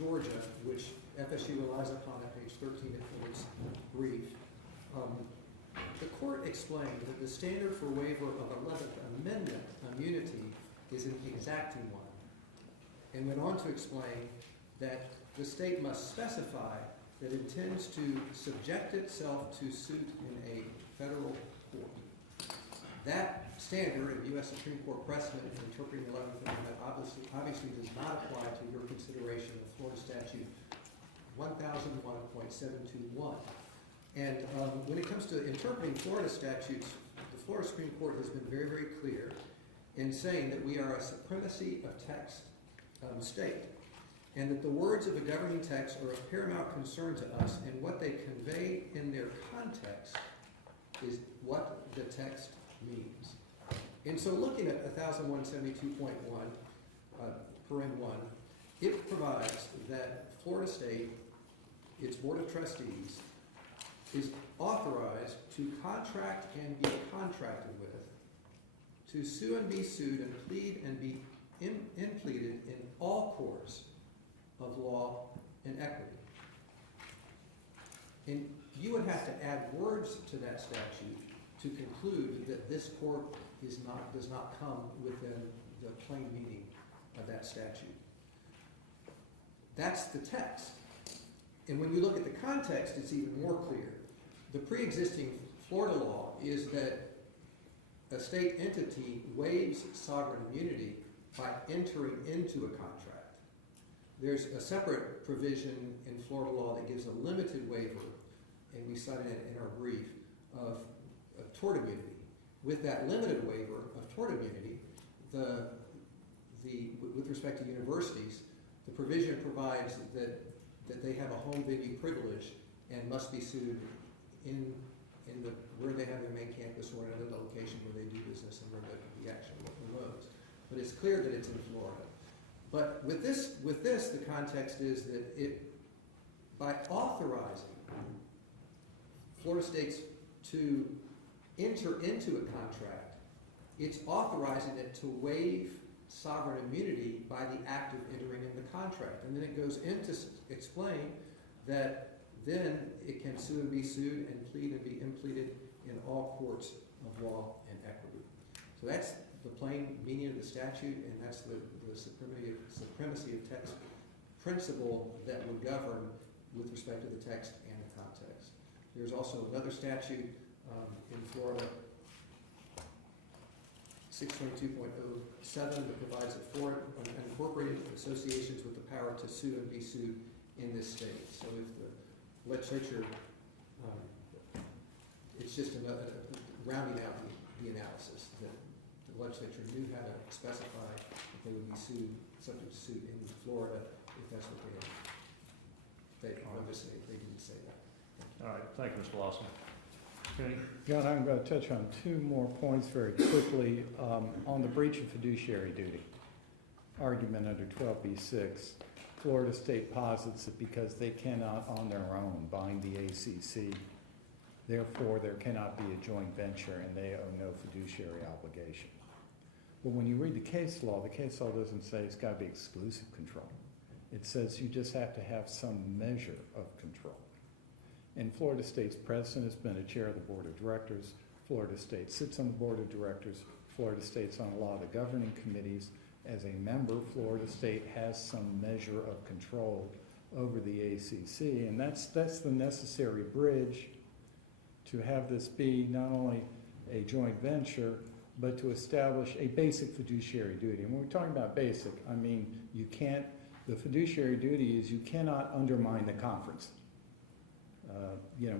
Georgia, which FSU relies upon at page 13 in its brief, the court explained that the standard for waiver of 11th Amendment immunity is an exacting one, and went on to explain that the state must specify that it intends to subject itself to suit in a federal court. That standard of U.S. Supreme Court precedent in interpreting the 11th Amendment obviously does not apply to your consideration of Florida Statute 1001.721. And when it comes to interpreting Florida statutes, the Florida Supreme Court has been very, very clear in saying that we are a supremacy of text state, and that the words of a governing text are of paramount concern to us, and what they convey in their context is what the text means. And so looking at 1001.72.1, paren 1, it provides that Florida State, its Board of Trustees, is authorized to contract and be contracted with, to sue and be sued, and plead and be impleaded in all courts of law and equity. And you would have to add words to that statute to conclude that this court does not come within the plain meaning of that statute. That's the text. And when you look at the context, it's even more clear. The pre-existing Florida law is that a state entity waives sovereign immunity by entering into a contract. There's a separate provision in Florida law that gives a limited waiver, and we cited it in our brief, of tort immunity. With that limited waiver of tort immunity, with respect to universities, the provision provides that they have a home venue privilege and must be sued in where they have their main campus or another location where they do business and where the action arose. But it's clear that it's in Florida. But with this, the context is that by authorizing Florida states to enter into a contract, it's authorizing it to waive sovereign immunity by the act of entering in the contract. And then it goes in to explain that then it can sue and be sued and plead and be impleaded in all courts of law and equity. So that's the plain meaning of the statute, and that's the supremacy of text principle that would govern with respect to the text and the context. There's also another statute in Florida, 622.07, that provides that Florida unincorporated associations with the power to sue and be sued in this state. So if the legislature, it's just another rounding out the analysis that the legislature knew how to specify that they would be sued, subject to suit in Florida if that's what they obviously they didn't say that. All right, thank you, Mr. Lawson. Okay. John, I'm going to touch on two more points very quickly. On the breach of fiduciary duty argument under 12b-6, Florida State posits that because they cannot on their own bind the ACC, therefore there cannot be a joint venture and they owe no fiduciary obligation. But when you read the case law doesn't say it's got to be exclusive control. It says you just have to have some measure of control. And Florida State's president has been a chair of the board of directors. Florida State sits on the board of directors. Florida State's on a lot of the governing committees. As a member, Florida State has some measure of control over the ACC, and that's the necessary bridge to have this be not only a joint venture, but to establish a basic fiduciary duty. And when we're talking about basic, I mean the fiduciary duty is you cannot undermine the conference.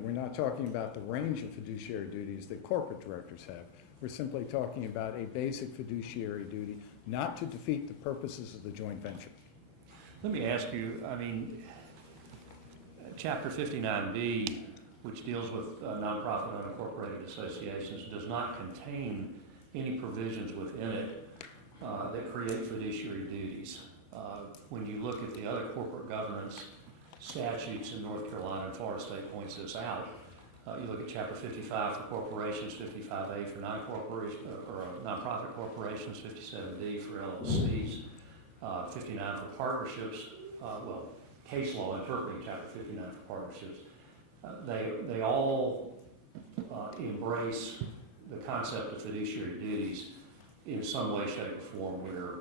We're not talking about the range of fiduciary duties that corporate directors have. We're simply talking about a basic fiduciary duty not to defeat the purposes of the joint venture. Let me ask you, Chapter 59B, which deals with nonprofit unincorporated associations, does not contain any provisions within it that create fiduciary duties. When you look at the other corporate governance statutes in North Carolina, and Florida State points this out, you look at Chapter 55 for corporations, 55A for non-corporation or nonprofit corporations, 57D for LLCs, 59 for partnerships. case law interpreting Chapter 59 for partnerships, they all embrace the concept of fiduciary duties in some way, shape, or form, where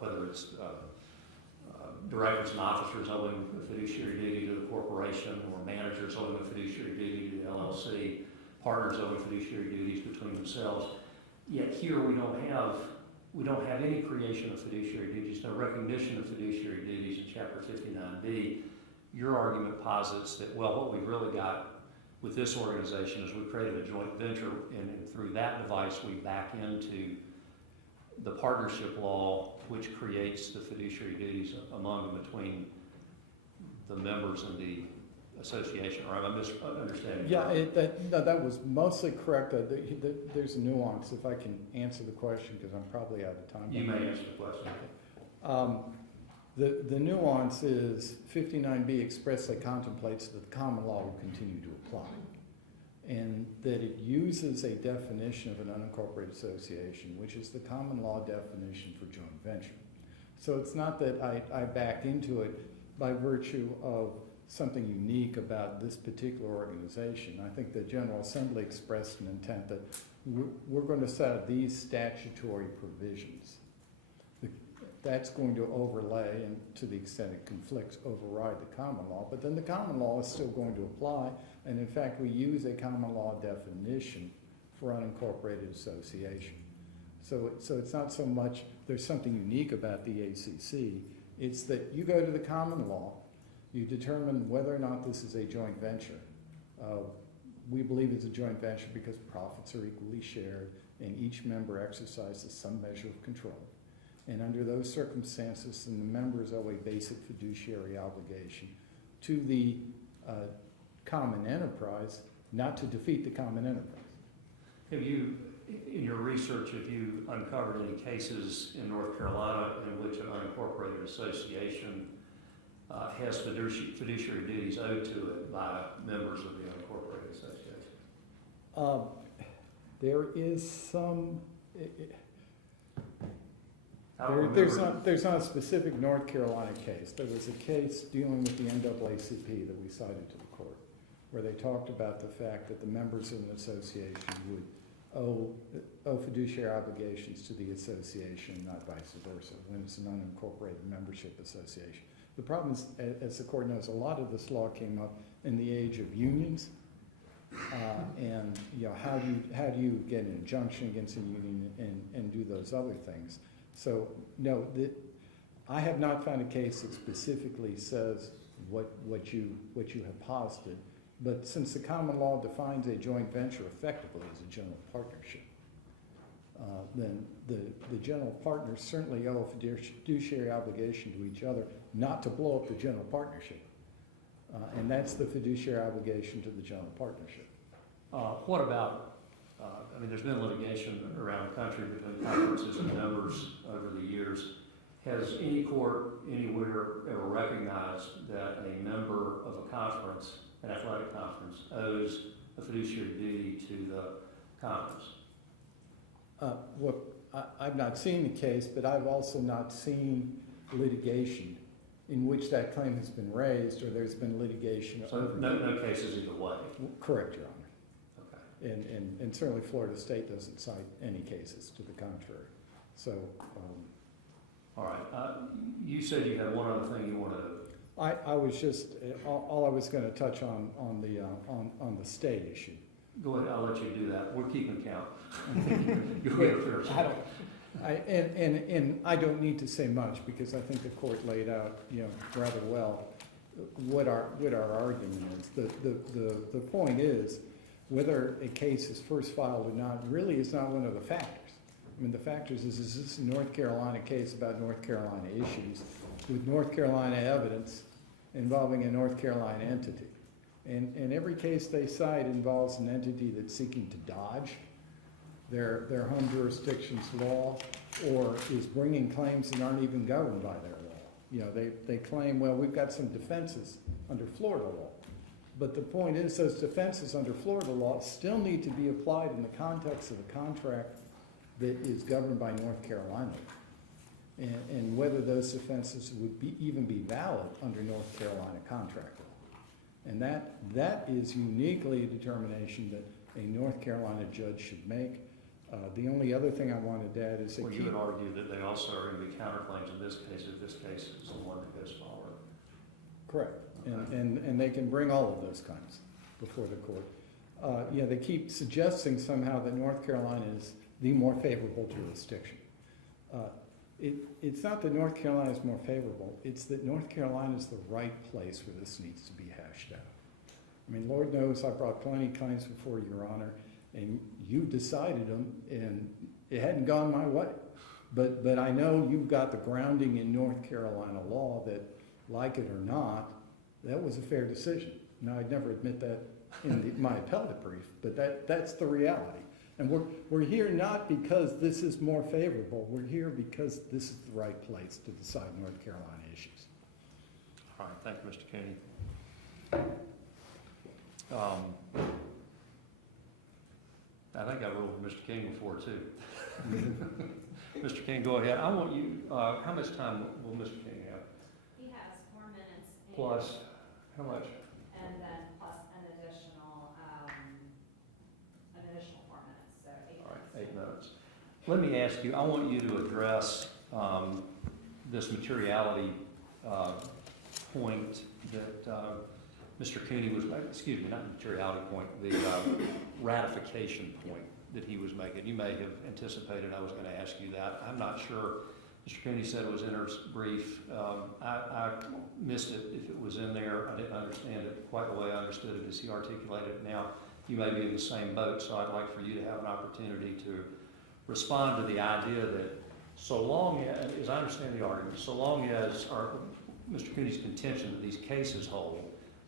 whether it's directors and officers owing a fiduciary duty to the corporation, or managers owing a fiduciary duty to the LLC, partners owing fiduciary duties between themselves. Yet here we don't have any creation of fiduciary duties, no recognition of fiduciary duties in Chapter 59B. Your argument posits that, well, what we've really got with this organization is we created a joint venture, and through that device we back into the partnership law, which creates the fiduciary duties among and between the members and the association. Or am I misunderstanding? Yeah, that was mostly correct. There's a nuance, if I can answer the question, because I'm probably out of time. You may answer the question. The nuance is 59B expressly contemplates that the common law will continue to apply, and that it uses a definition of an unincorporated association, which is the common law definition for joint venture. So it's not that I back into it by virtue of something unique about this particular organization. I think the General Assembly expressed an intent that we're going to set these statutory provisions. That's going to overlay, and to the extent it conflicts, override the common law. But then the common law is still going to apply, and in fact we use a common law definition for unincorporated association. So it's not so much there's something unique about the ACC, it's that you go to the common law, you determine whether or not this is a joint venture. We believe it's a joint venture because profits are equally shared and each member exercises some measure of control. And under those circumstances, then the members owe a basic fiduciary obligation to the common enterprise, not to defeat the common enterprise. Have you, in your research, have you uncovered any cases in North Carolina in which an unincorporated association has fiduciary duties owed to it by members of the unincorporated association? There is some. There's not a specific North Carolina case. There was a case dealing with the NAACP that we cited to the court, where they talked about the fact that the members of an association would owe fiduciary obligations to the association, not vice versa, when it's an unincorporated membership association. The problem is, as the court knows, a lot of this law came up in the age of unions, and how do you get an injunction against a union and do those other things? So no, I have not found a case that specifically says what you have posited. But since the common law defines a joint venture effectively as a general partnership, then the general partners certainly owe a fiduciary obligation to each other not to blow up the general partnership. And that's the fiduciary obligation to the general partnership. What about, there's been litigation around the country between conferences and members over the years. Has any court anywhere ever recognized that a member of a conference, an athletic conference, owes a fiduciary duty to the conference? I've not seen the case, but I've also not seen litigation in which that claim has been raised, or there's been litigation. So no cases either way? Correct, Your Honor. Okay. And certainly Florida State doesn't cite any cases to the contrary. So. All right. You said you had one other thing you wanted to. I was just all I was going to touch on the state issue. Go ahead. I'll let you do that. We're keeping count. Go ahead first. And I don't need to say much because I think the court laid out rather well what our argument is. The point is whether a case is first filed or not really is not one of the factors. I mean, the factors is this a North Carolina case about North Carolina issues with North Carolina evidence involving a North Carolina entity. And every case they cite involves an entity that's seeking to dodge their home jurisdiction's law or is bringing claims that aren't even governed by their law. They claim, well, we've got some defenses under Florida law. But the point is those defenses under Florida law still need to be applied in the context of a contract that is governed by North Carolina. and whether those offenses would even be valid under North Carolina contract law. And that is uniquely a determination that a North Carolina judge should make. The only other thing I wanted to add is that Well, you would argue that they also are going to be counterclaims in this case, if this case is the one that goes forward. correct, Okay. and they can bring all of those claims before the court. Yeah, they keep suggesting somehow that North Carolina is the more favorable jurisdiction. It's not that North Carolina is more favorable, it's that North Carolina is the right place where this needs to be hashed out. I mean, Lord knows I brought plenty of claims before Your Honor, and you decided them, and it hadn't gone my way. But I know you've got the grounding in North Carolina law that, like it or not, that was a fair decision. Now, I'd never admit that in my appellate brief, but that's the reality. And we're here not because this is more favorable, we're here because this is the right place to decide North Carolina issues. All right, thank you, Mr. Cooney. I think I ruled with Mr. King before, too. Mr. King, go ahead. I want you, how much time will Mr. King have? He has 4 minutes. Plus, how much? And then plus an additional 4 minutes, so 8 All right, minutes. 8 minutes. Let me ask you, I want you to address this materiality point that Mr. Cooney was making, excuse me, not the materiality point, the ratification point that he was making. You may have anticipated I was going to ask you that. I'm not sure. Mr. Cooney said it was in her brief. I missed it if it was in there. I didn't understand it quite the way I understood it as he articulated it. Now, you may be in the same boat, so I'd like for you to have an opportunity to respond to the idea that so long as I understand the argument, so long as Mr. Cooney's contention that these cases hold,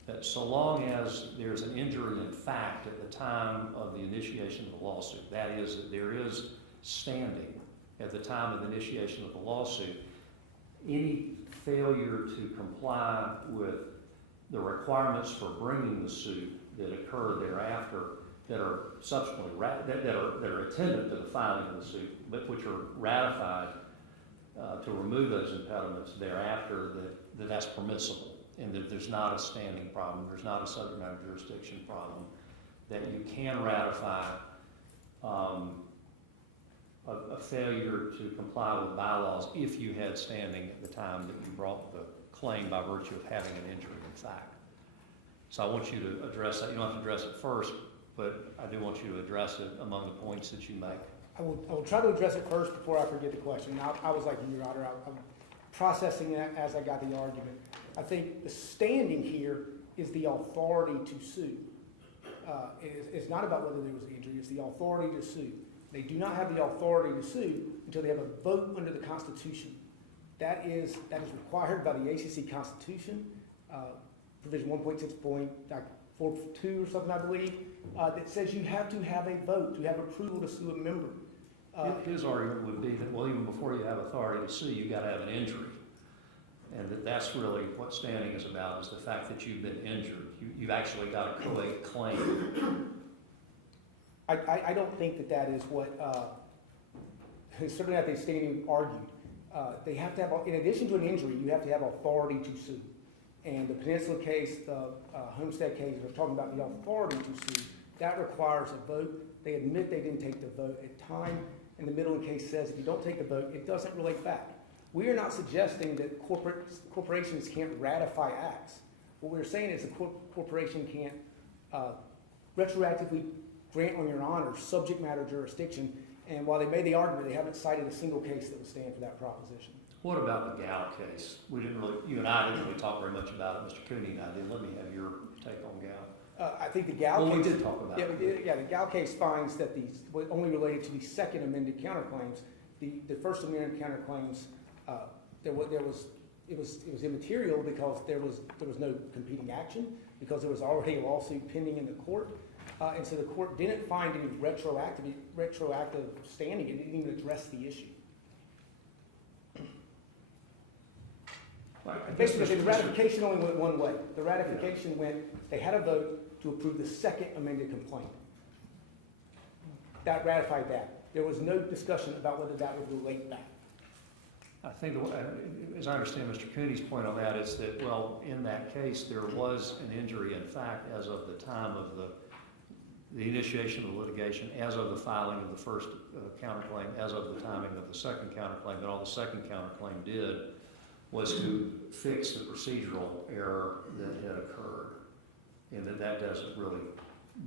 that so long as there's an injury in fact at the time of the initiation of the lawsuit, that is, that there is standing at the time of the initiation of the lawsuit, any failure to comply with the requirements for bringing the suit that occur thereafter, that are subsequently that are attendant to the filing of the suit, but which are ratified to remove those impediments thereafter, that's permissible, and that there's not a standing problem, there's not a subject matter jurisdiction problem, that you can ratify a failure to comply with bylaws if you had standing at the time that you brought the claim by virtue of having an injury in fact. So I want you to address that. You don't have to address it first, but I do want you to address it among the points that you make. I will try to address it first before I forget the question. I was like Your Honor, I'm processing that as I got the argument. I think the standing here is the authority to sue. It's not about whether there was an injury, it's the authority to sue. They do not have the authority to sue until they have a vote under the Constitution. That is required by the ACC Constitution, provision 1.6.42 or something, I believe, that says you have to have a vote, to have approval to sue a member. His argument would be that, well, even before you have authority to sue, you've got to have an injury. And that's really what standing is about, is the fact that you've been injured. You've actually got a claim. I don't think that is what, certainly I think standing argued. They have to have, in addition to an injury, you have to have authority to sue. And the Peninsula case, the Homestead case, we're talking about the authority to sue. That requires a vote. They admit they didn't take the vote at time. And the Middleton case says if you don't take the vote, it doesn't relate back. We are not suggesting that corporations can't ratify acts. What we're saying is a corporation can't retroactively grant on Your Honor subject matter jurisdiction. And while they made the argument, they haven't cited a single case that would stand for that proposition. What about the Gow case? You and I didn't really talk very much about it. Mr. Cooney and I did. Let me have your take on Gow. I think the Gow case. We did talk about it. Yeah, the Gow case finds that these only related to the second amended counterclaims. The first amended counterclaims, it was immaterial because there was no competing action, because there was already a lawsuit pending in the court, and so the court didn't find any retroactive standing. It didn't even address the issue. Basically, the ratification only went one way. The ratification went, they had a vote to approve the second amended complaint. That ratified that. There was no discussion about whether that would relate back. I think, as I understand Mr. Cooney's point on that, is that, well, in that case, there was an injury in fact as of the time of the initiation of the litigation, as of the filing of the first counterclaim, as of the timing of the second counterclaim, and all the second counterclaim did was to fix the procedural error that had occurred. And that doesn't really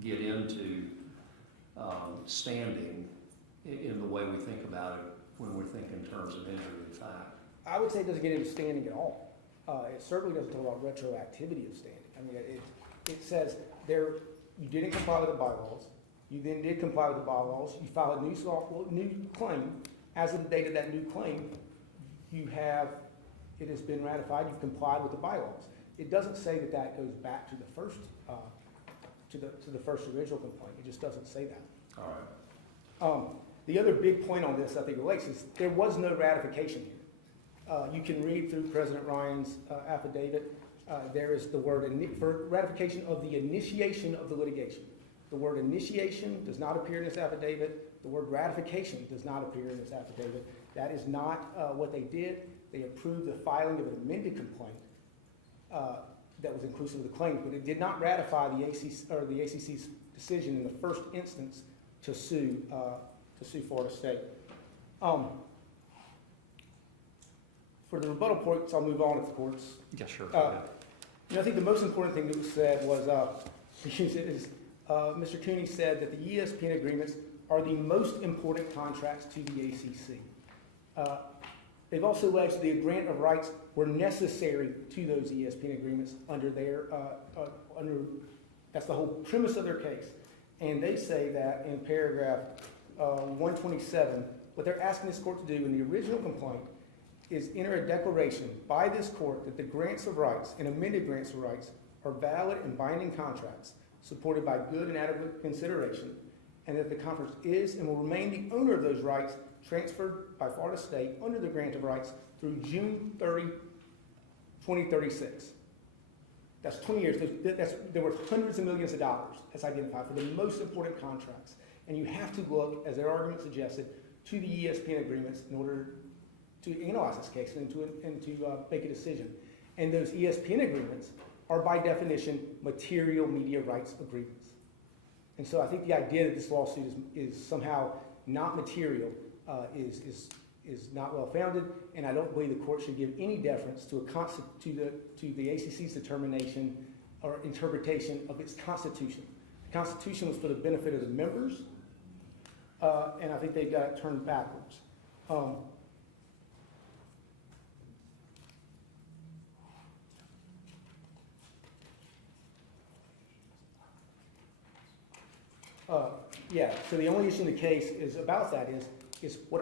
get into standing in the way we think about it when we think in terms of injury in fact. I would say it doesn't get into standing at all. It certainly doesn't talk about retroactivity of standing. I mean, it says you didn't comply with the bylaws, you then did comply with the bylaws, you filed a new claim. As of the date of that new claim, it has been ratified, you've complied with the bylaws. It doesn't say that goes back to the first, to the first original complaint. It just doesn't say that. All right. The other big point on this, I think, relates is there was no ratification here. You can read through President Ryan's affidavit. There is the word for ratification of the initiation of the litigation. The word initiation does not appear in this affidavit. The word ratification does not appear in this affidavit. That is not what they did. They approved the filing of an amended complaint that was inclusive of the claims, but it did not ratify the ACC's decision in the first instance to sue Florida State. For the rebuttal points, I'll move on with the courts. Yeah, sure. I think the most important thing that was said was, Mr. Cooney said that the ESPN agreements are the most important contracts to the ACC. They've also alleged the grant of rights were necessary to those ESPN agreements under that's the whole premise of their case. And they say that in paragraph 127, what they're asking this court to do in the original complaint is enter a declaration by this court that the grants of rights and amended grants of rights are valid and binding contracts supported by good and adequate consideration, and that the conference is and will remain the owner of those rights transferred by Florida State under the grant of rights through June 30, 2036. That's 20 years. There were hundreds of millions of dollars that's identified for the most important contracts. And you have to look, as their argument suggested, to the ESPN agreements in order to analyze this case and to make a decision. And those ESPN agreements are by definition material media rights agreements. And so I think the idea that this lawsuit is somehow not material is not well founded, and I don't believe the court should give any deference to the ACC's determination or interpretation of its constitution. The Constitution was for the benefit of the members, and I think they got it turned backwards. So the only issue in the case is about that is who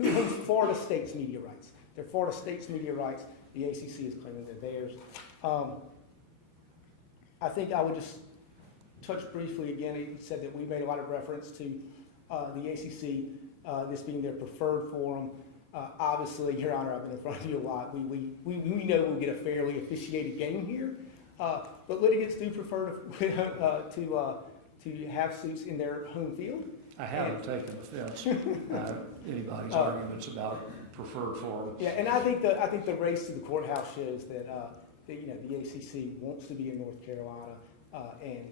owns Florida State's media rights? They're Florida State's media rights. The ACC is claiming they're theirs. I think I would just touch briefly again. He said that we made a lot of reference to the ACC, this being their preferred forum. Obviously, Your Honor, I've been in front of you a lot. We know we'll get a fairly officiated game here, but litigants do prefer to have suits in their home field. I haven't taken offense anybody's arguments about preferred forums. Yeah, and I think the race to the courthouse shows that the ACC wants to be in North Carolina, and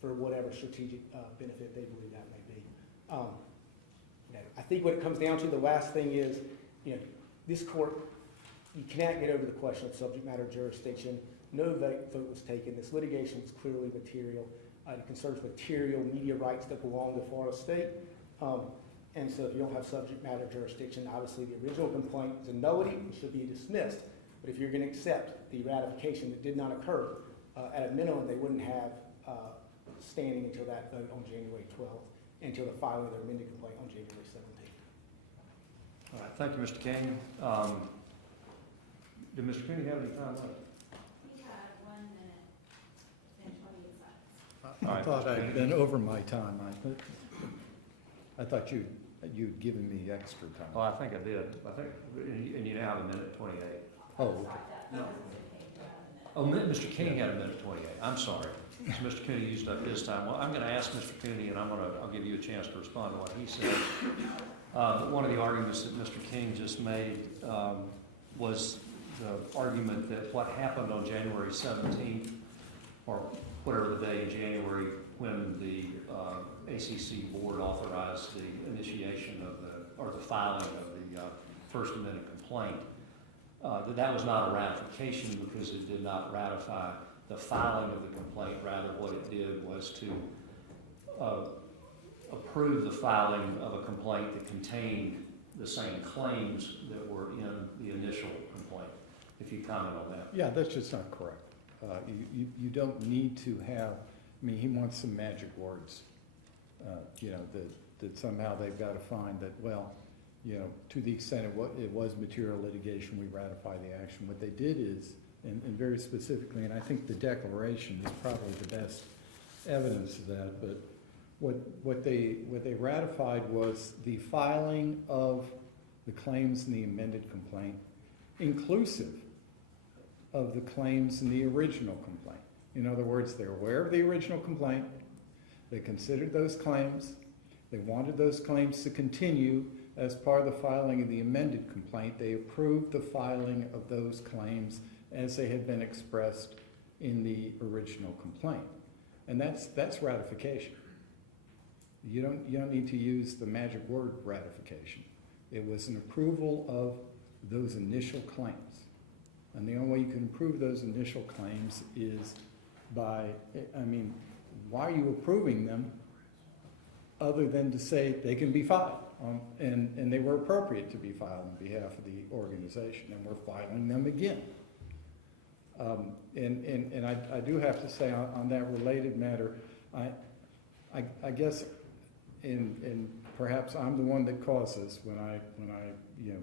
for whatever strategic benefit they believe that may be. I think what it comes down to, the last thing is, this court, you cannot get over the question of subject matter jurisdiction. No vote was taken. This litigation is clearly material. It concerns material media rights that belong to Florida State. And so if you don't have subject matter jurisdiction, obviously the original complaint is a nullity and should be dismissed. But if you're going to accept the ratification that did not occur, at a minimum they wouldn't have standing until that vote on January 12th, until the filing of their amended complaint on January 17th. All right, thank you, Mr. King. Did Mr. Cooney have any time left? We had 1 minute and 28 seconds. All I right. thought I'd been over my time. I thought you'd given me extra time. Oh, I think I did. And you now have 1:28. Oh, okay. No. Oh, Mr. King had 1:28. I'm sorry. So Mr. Cooney used up his time. Well, I'm going to ask Mr. Cooney, and I'll give you a chance to respond to what he said. But one of the arguments that Mr. King just made was the argument that what happened on January 17th, or whatever the day in January when the ACC board authorized the initiation of or the filing of the First Amendment complaint, that was not a ratification because it did not ratify the filing of the complaint. Rather, what it did was to approve the filing of a complaint that contained the same claims that were in the initial complaint. If you comment on that. Yeah, that's just not correct. You don't need to have, I mean, he wants some magic words, you know, that somehow they've got to find that, well, you know, to the extent it was material litigation, we ratify the action. What they did is, and very specifically, and I think the declaration is probably the best evidence of that, but what they ratified was the filing of the claims in the amended complaint, inclusive of the claims in the original complaint. In other words, they're aware of the original complaint, they considered those claims, they wanted those claims to continue as part of the filing of the amended complaint. They approved the filing of those claims as they had been expressed in the original complaint. And that's ratification. You don't need to use the magic word ratification. It was an approval of those initial claims. And the only way you can prove those initial claims is by, I mean, why are you approving them other than to say they can be filed? And they were appropriate to be filed on behalf of the organization, and we're filing them again. And I do have to say on that related matter, I guess, and perhaps I'm the one that caused this when I you know,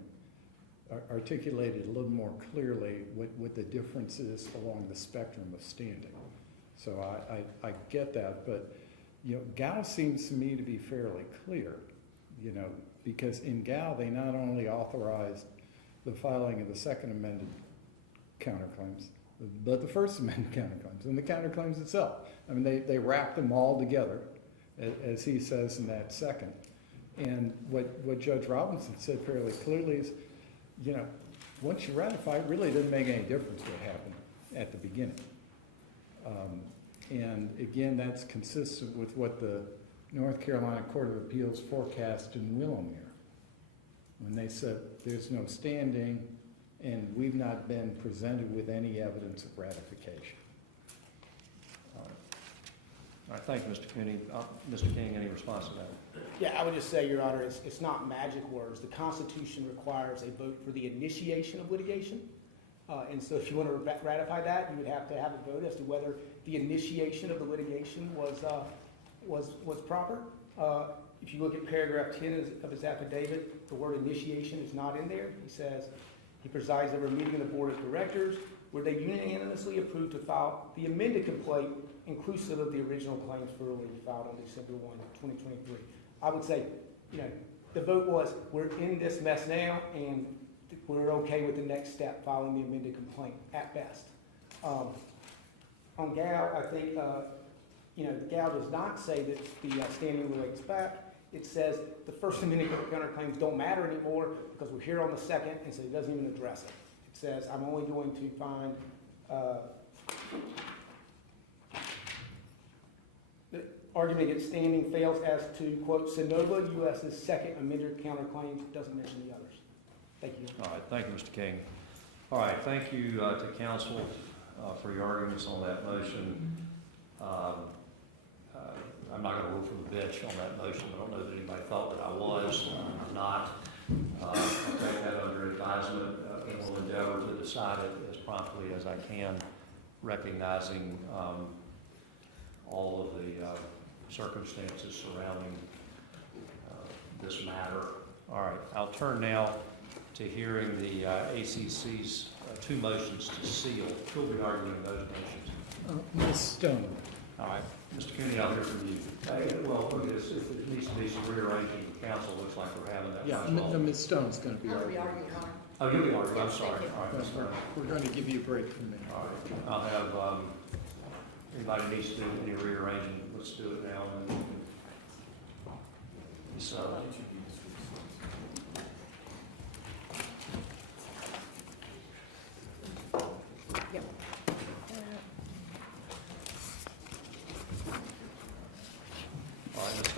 articulated a little more clearly what the difference is along the spectrum of standing. So I get that, but you know, Gao seems to me to be fairly clear, you know, because in Gao they not only authorized the filing of the Second Amended counterclaims, but the First Amendment counterclaims and the counterclaims itself. I mean, they wrapped them all together, as he says in that second. And what Judge Robinson said fairly clearly is, you know, once you ratify, it really doesn't make any difference what happened at the beginning. And again, that's consistent with what the North Carolina Court of Appeals forecast in Willowmere, when they said there's no standing and we've not been presented with any evidence of ratification. All right, thank you, Mr. Cooney. Mr. King, any response to that? Yeah, I would just say, Your Honor, it's not magic words. The Constitution requires a vote for the initiation of litigation. And so if you want to ratify that, you would have to have a vote as to whether the initiation of the litigation was proper. If you look at paragraph 10 of his affidavit, the word initiation is not in there. He says he presides over a meeting of the Board of Directors where they unanimously approved to file the amended complaint inclusive of the original claims for relief filed on December 1, 2023. I would say, you know, the vote was, we're in this mess now, and we're okay with the next step, filing the amended complaint, at best. On Gao, I think, you know, Gao does not say that the standing relates back. It says the First Amendment counterclaims don't matter anymore because we're here on the second, and so it doesn't even address it. It says, I'm only going to find the argument against standing fails as to, quote, Sonova U.S.'s second amended counterclaims. It doesn't mention the others. Thank you. All right, thank you, Mr. King. All right, thank you to counsel for your arguments on that motion. I'm not going to rule from the bench on that motion. I don't know that anybody thought that I was. I'm not. I'll take that under advisement and will endeavor to decide it as promptly as I can, recognizing all of the circumstances surrounding this matter. All right, I'll turn now to hearing the ACC's two motions to seal. Who will be arguing those motions? Ms. Stone. All right, Mr. Cooney, I'll hear from you. Well, look, if it needs to be some rearranging of council, looks like we're having that. Yeah, Ms. Stone's going to be arguing. Oh, you'll be arguing, I'm sorry. All right, Ms. Stone. We're going to give you a break from there. All right, I'll have, anybody needs to do any rearranging, let's do it now. So,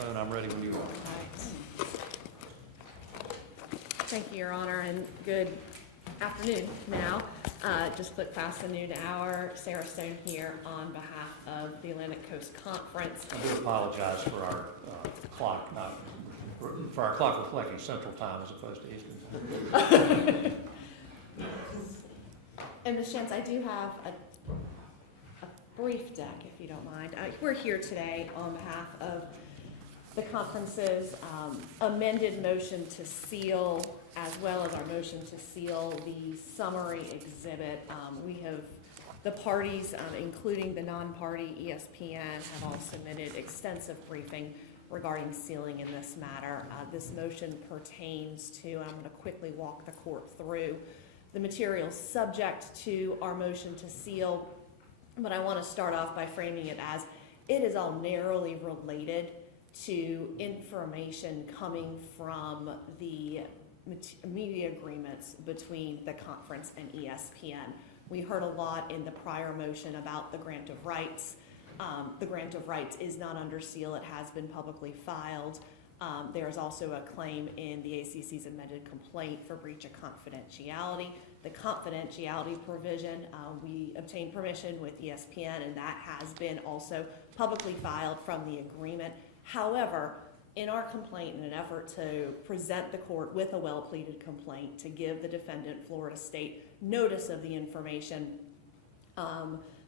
and I'm ready when you are. Right. Thank you, Your Honor, and good afternoon now. Just click past the noon hour. Sarah Stone here on behalf of the Atlantic Coast Conference. I do apologize for our clock, for our clock reflecting Central Time as opposed to Eastern. And Ms. Shentz, I do have a brief deck, if you don't mind. We're here today on behalf of the conference's amended motion to seal, as well as our motion to seal the summary exhibit. The parties, including the non-party ESPN, have all submitted extensive briefing regarding sealing in this matter. This motion pertains to, and I'm going to quickly walk the court through the materials subject to our motion to seal, but I want to start off by framing it as it is all narrowly related to information coming from the media agreements between the conference and ESPN. We heard a lot in the prior motion about the grant of rights. The grant of rights is not under seal. It has been publicly filed. There's also a claim in the ACC's amended complaint for breach of confidentiality. The confidentiality provision, we obtained permission with ESPN, and that has been also publicly filed from the agreement. However, in our complaint, in an effort to present the court with a well-pleaded complaint to give the defendant, Florida State, notice of the information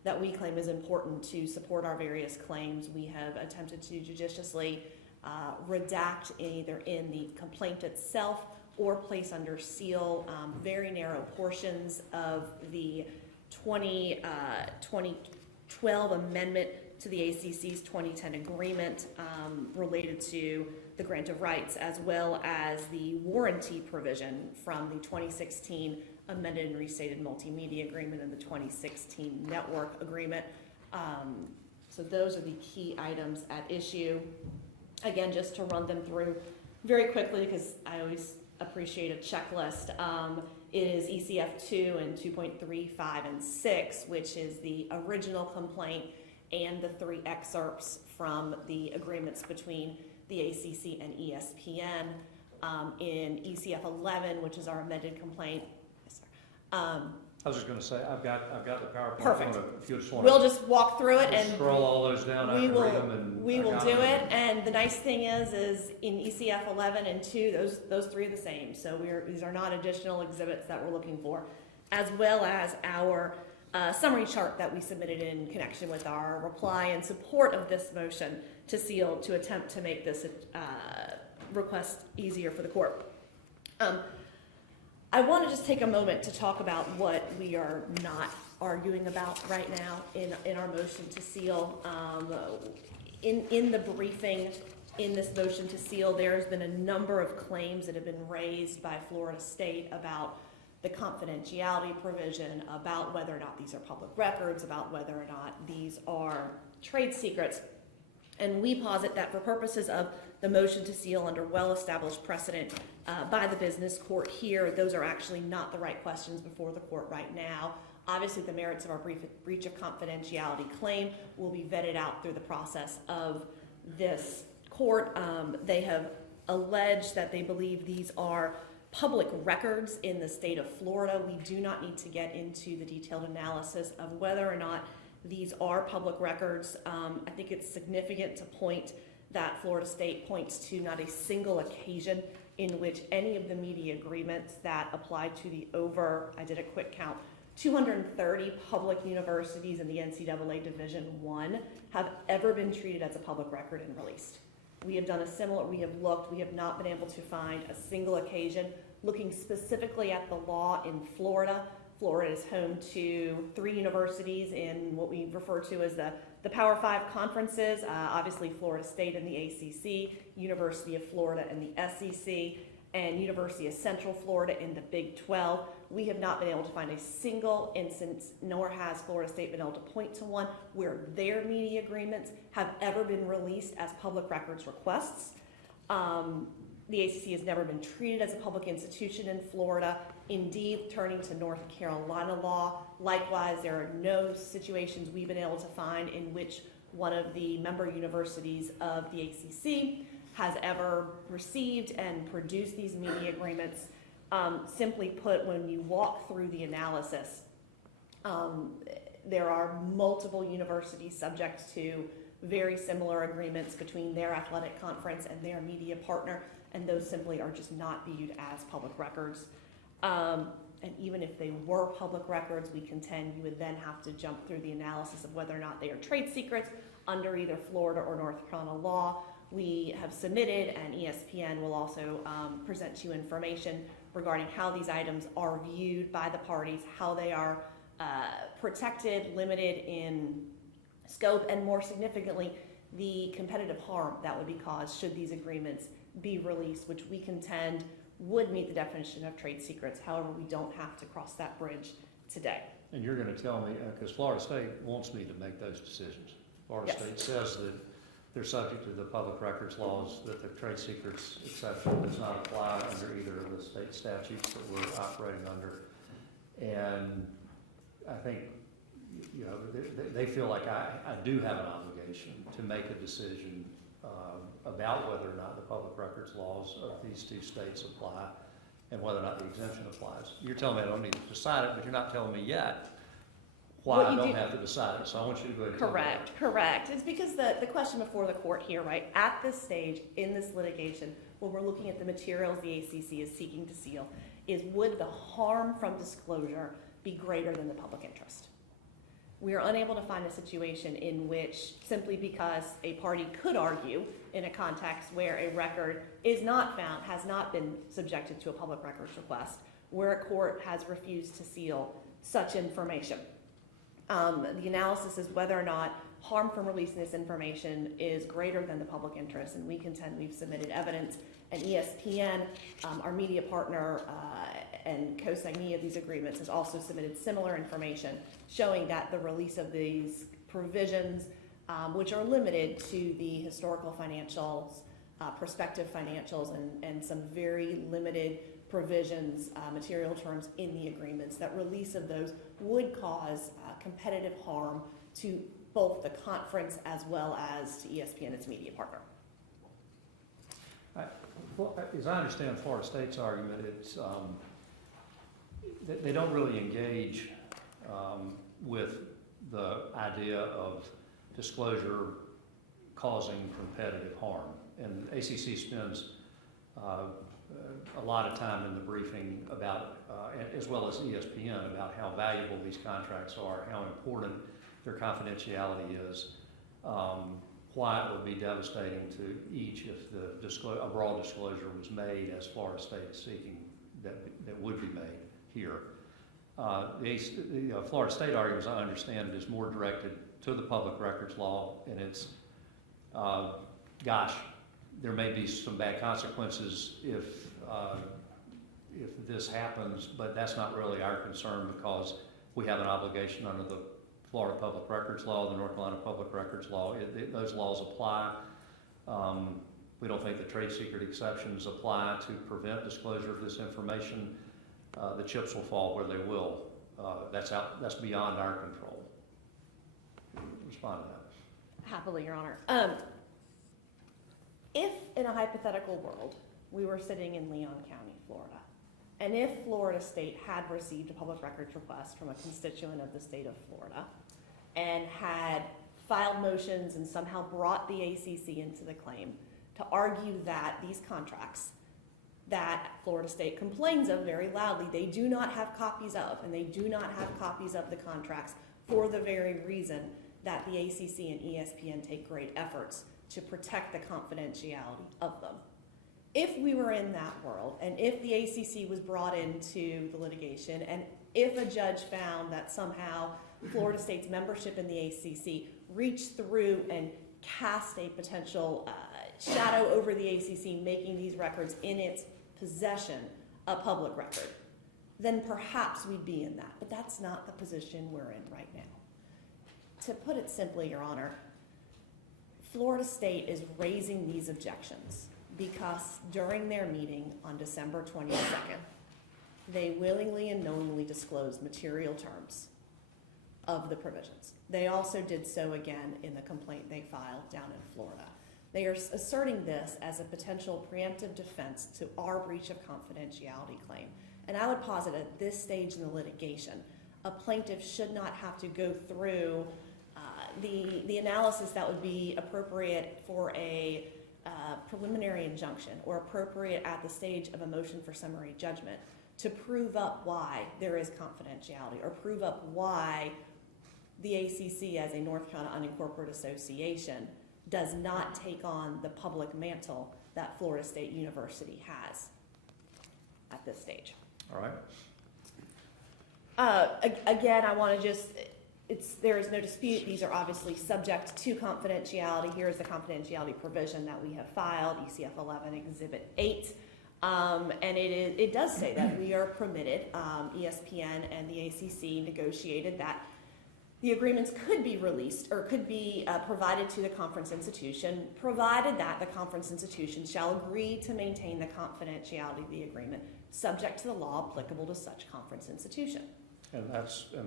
that we claim is important to support our various claims, we have attempted to judiciously redact either in the complaint itself or place under seal very narrow portions of the 2012 amendment to the ACC's 2010 agreement related to the grant of rights, as well as the warranty provision from the 2016 amended and restated multimedia agreement and the 2016 network agreement. So those are the key items at issue. Again, just to run them through very quickly, because I always appreciate a checklist. It is ECF 2 and 2.3, 5, and 6, which is the original complaint and the 3 excerpts from the agreements between the ACC and ESPN. In ECF 11, which is our amended complaint. Yes, sir. I was just going to say, I've got the PowerPoint. Perfect. If you just want We'll just walk through it and scroll all those down, I can read them. And we will do it. And the nice thing is in ECF 11 and 2, those 3 are the same. So these are not additional exhibits that we're looking for, as well as our summary chart that we submitted in connection with our reply in support of this motion to seal to attempt to make this request easier for the court. I want to just take a moment to talk about what we are not arguing about right now in our motion to seal. In the briefing in this motion to seal, there's been a number of claims that have been raised by Florida State about the confidentiality provision, about whether or not these are public records, about whether or not these are trade secrets. And we posit that for purposes of the motion to seal under well-established precedent by the business court here, those are actually not the right questions before the court right now. Obviously, the merits of our breach of confidentiality claim will be vetted out through the process of this court. They have alleged that they believe these are public records in the state of Florida. We do not need to get into the detailed analysis of whether or not these are public records. I think it's significant to point that Florida State points to not a single occasion in which any of the media agreements that apply to the I did a quick count, 230 public universities in the NCAA Division I have ever been treated as a public record and released. We have done we have looked, we have not been able to find a single occasion. Looking specifically at the law in Florida, Florida is home to 3 universities in what we refer to as the Power 5 conferences, obviously Florida State and the ACC, University of Florida and the SEC, and University of Central Florida in the Big 12. We have not been able to find a single instance, nor has Florida State been able to point to one, where their media agreements have ever been released as public records requests. The ACC has never been treated as a public institution in Florida. Indeed, turning to North Carolina law, likewise, there are no situations we've been able to find in which one of the member universities of the ACC has ever received and produced these media agreements. Simply put, when you walk through the analysis, there are multiple universities subject to very similar agreements between their athletic conference and their media partner, and those simply are just not viewed as public records. And even if they were public records, we contend you would then have to jump through the analysis of whether or not they are trade secrets under either Florida or North Carolina law. We have submitted, and ESPN will also present you information regarding how these items are viewed by the parties, how they are protected, limited in scope, and more significantly, the competitive harm that would be caused should these agreements be released, which we contend would meet the definition of trade secrets. However, we don't have to cross that bridge today. And you're going to tell me, because Florida State wants me to make those decisions. Florida Yes. State says that they're subject to the public records laws, that the trade secrets exception does not apply under either of the state statutes that we're operating under. And I think, you know, they feel like I do have an obligation to make a decision about whether or not the public records laws of these two states apply and whether or not the exemption applies. You're telling me I don't need to decide it, but you're not telling me yet why What I you don't do- have to decide it. So I want you to go ahead and tell me that. Correct. It's because the question before the court here, right, at this stage in this litigation, when we're looking at the materials the ACC is seeking to seal, is would the harm from disclosure be greater than the public interest? We are unable to find a situation in which, simply because a party could argue in a context where a record is not found, has not been subjected to a public records request, where a court has refused to seal such information. The analysis is whether or not harm from releasing this information is greater than the public interest, and we contend we've submitted evidence, and ESPN, our media partner and co-signee of these agreements, has also submitted similar information showing that the release of these provisions, which are limited to the historical financials, prospective financials, and some very limited provisions, material terms in the agreements, that release of those would cause competitive harm to both the conference as well as to ESPN, its media partner. Well, as I understand Florida State's argument, it's they don't really engage with the idea of disclosure causing competitive harm. And ACC spends a lot of time in the briefing about, as well as ESPN, about how valuable these contracts are, how important their confidentiality is, why it would be devastating to each if a broad disclosure was made, as Florida State is seeking that would be made here. The Florida State argument, as I understand it, is more directed to the public records law, and it's, gosh, there may be some bad consequences if this happens, but that's not really our concern because we have an obligation under the Florida Public Records Law, the North Carolina Public Records Law. Those laws apply. We don't think the trade secret exceptions apply to prevent disclosure of this information. The chips will fall where they will. That's beyond our control. Respond to that. Happily, Your Honor. If in a hypothetical world we were sitting in Leon County, Florida, and if Florida State had received a public records request from a constituent of the state of Florida and had filed motions and somehow brought the ACC into the claim to argue that these contracts that Florida State complains of very loudly, they do not have copies of, and they do not have copies of the contracts for the very reason that the ACC and ESPN take great efforts to protect the confidentiality of them. If we were in that world, and if the ACC was brought into the litigation, and if a judge found that somehow Florida State's membership in the ACC reached through and cast a potential shadow over the ACC, making these records in its possession a public record, then perhaps we'd be in that. But that's not the position we're in right now. To put it simply, Your Honor, Florida State is raising these objections because during their meeting on December 22nd, they willingly and knowingly disclosed material terms of the provisions. They also did so again in the complaint they filed down in Florida. They are asserting this as a potential preemptive defense to our breach of confidentiality claim. And I would posit at this stage in the litigation, a plaintiff should not have to go through the analysis that would be appropriate for a preliminary injunction or appropriate at the stage of a motion for summary judgment to prove up why there is confidentiality or prove up why the ACC as a North Carolina unincorporated association does not take on the public mantle that Florida State University has at this stage. All right. Again, I want to just, there is no dispute. These are obviously subject to confidentiality. Here is the confidentiality provision that we have filed, ECF 11 Exhibit 8. And it does say that we are permitted, ESPN and the ACC negotiated that the agreements could be released or could be provided to the conference institution, provided that the conference institution shall agree to maintain the confidentiality of the agreement subject to the law applicable to such conference institution. And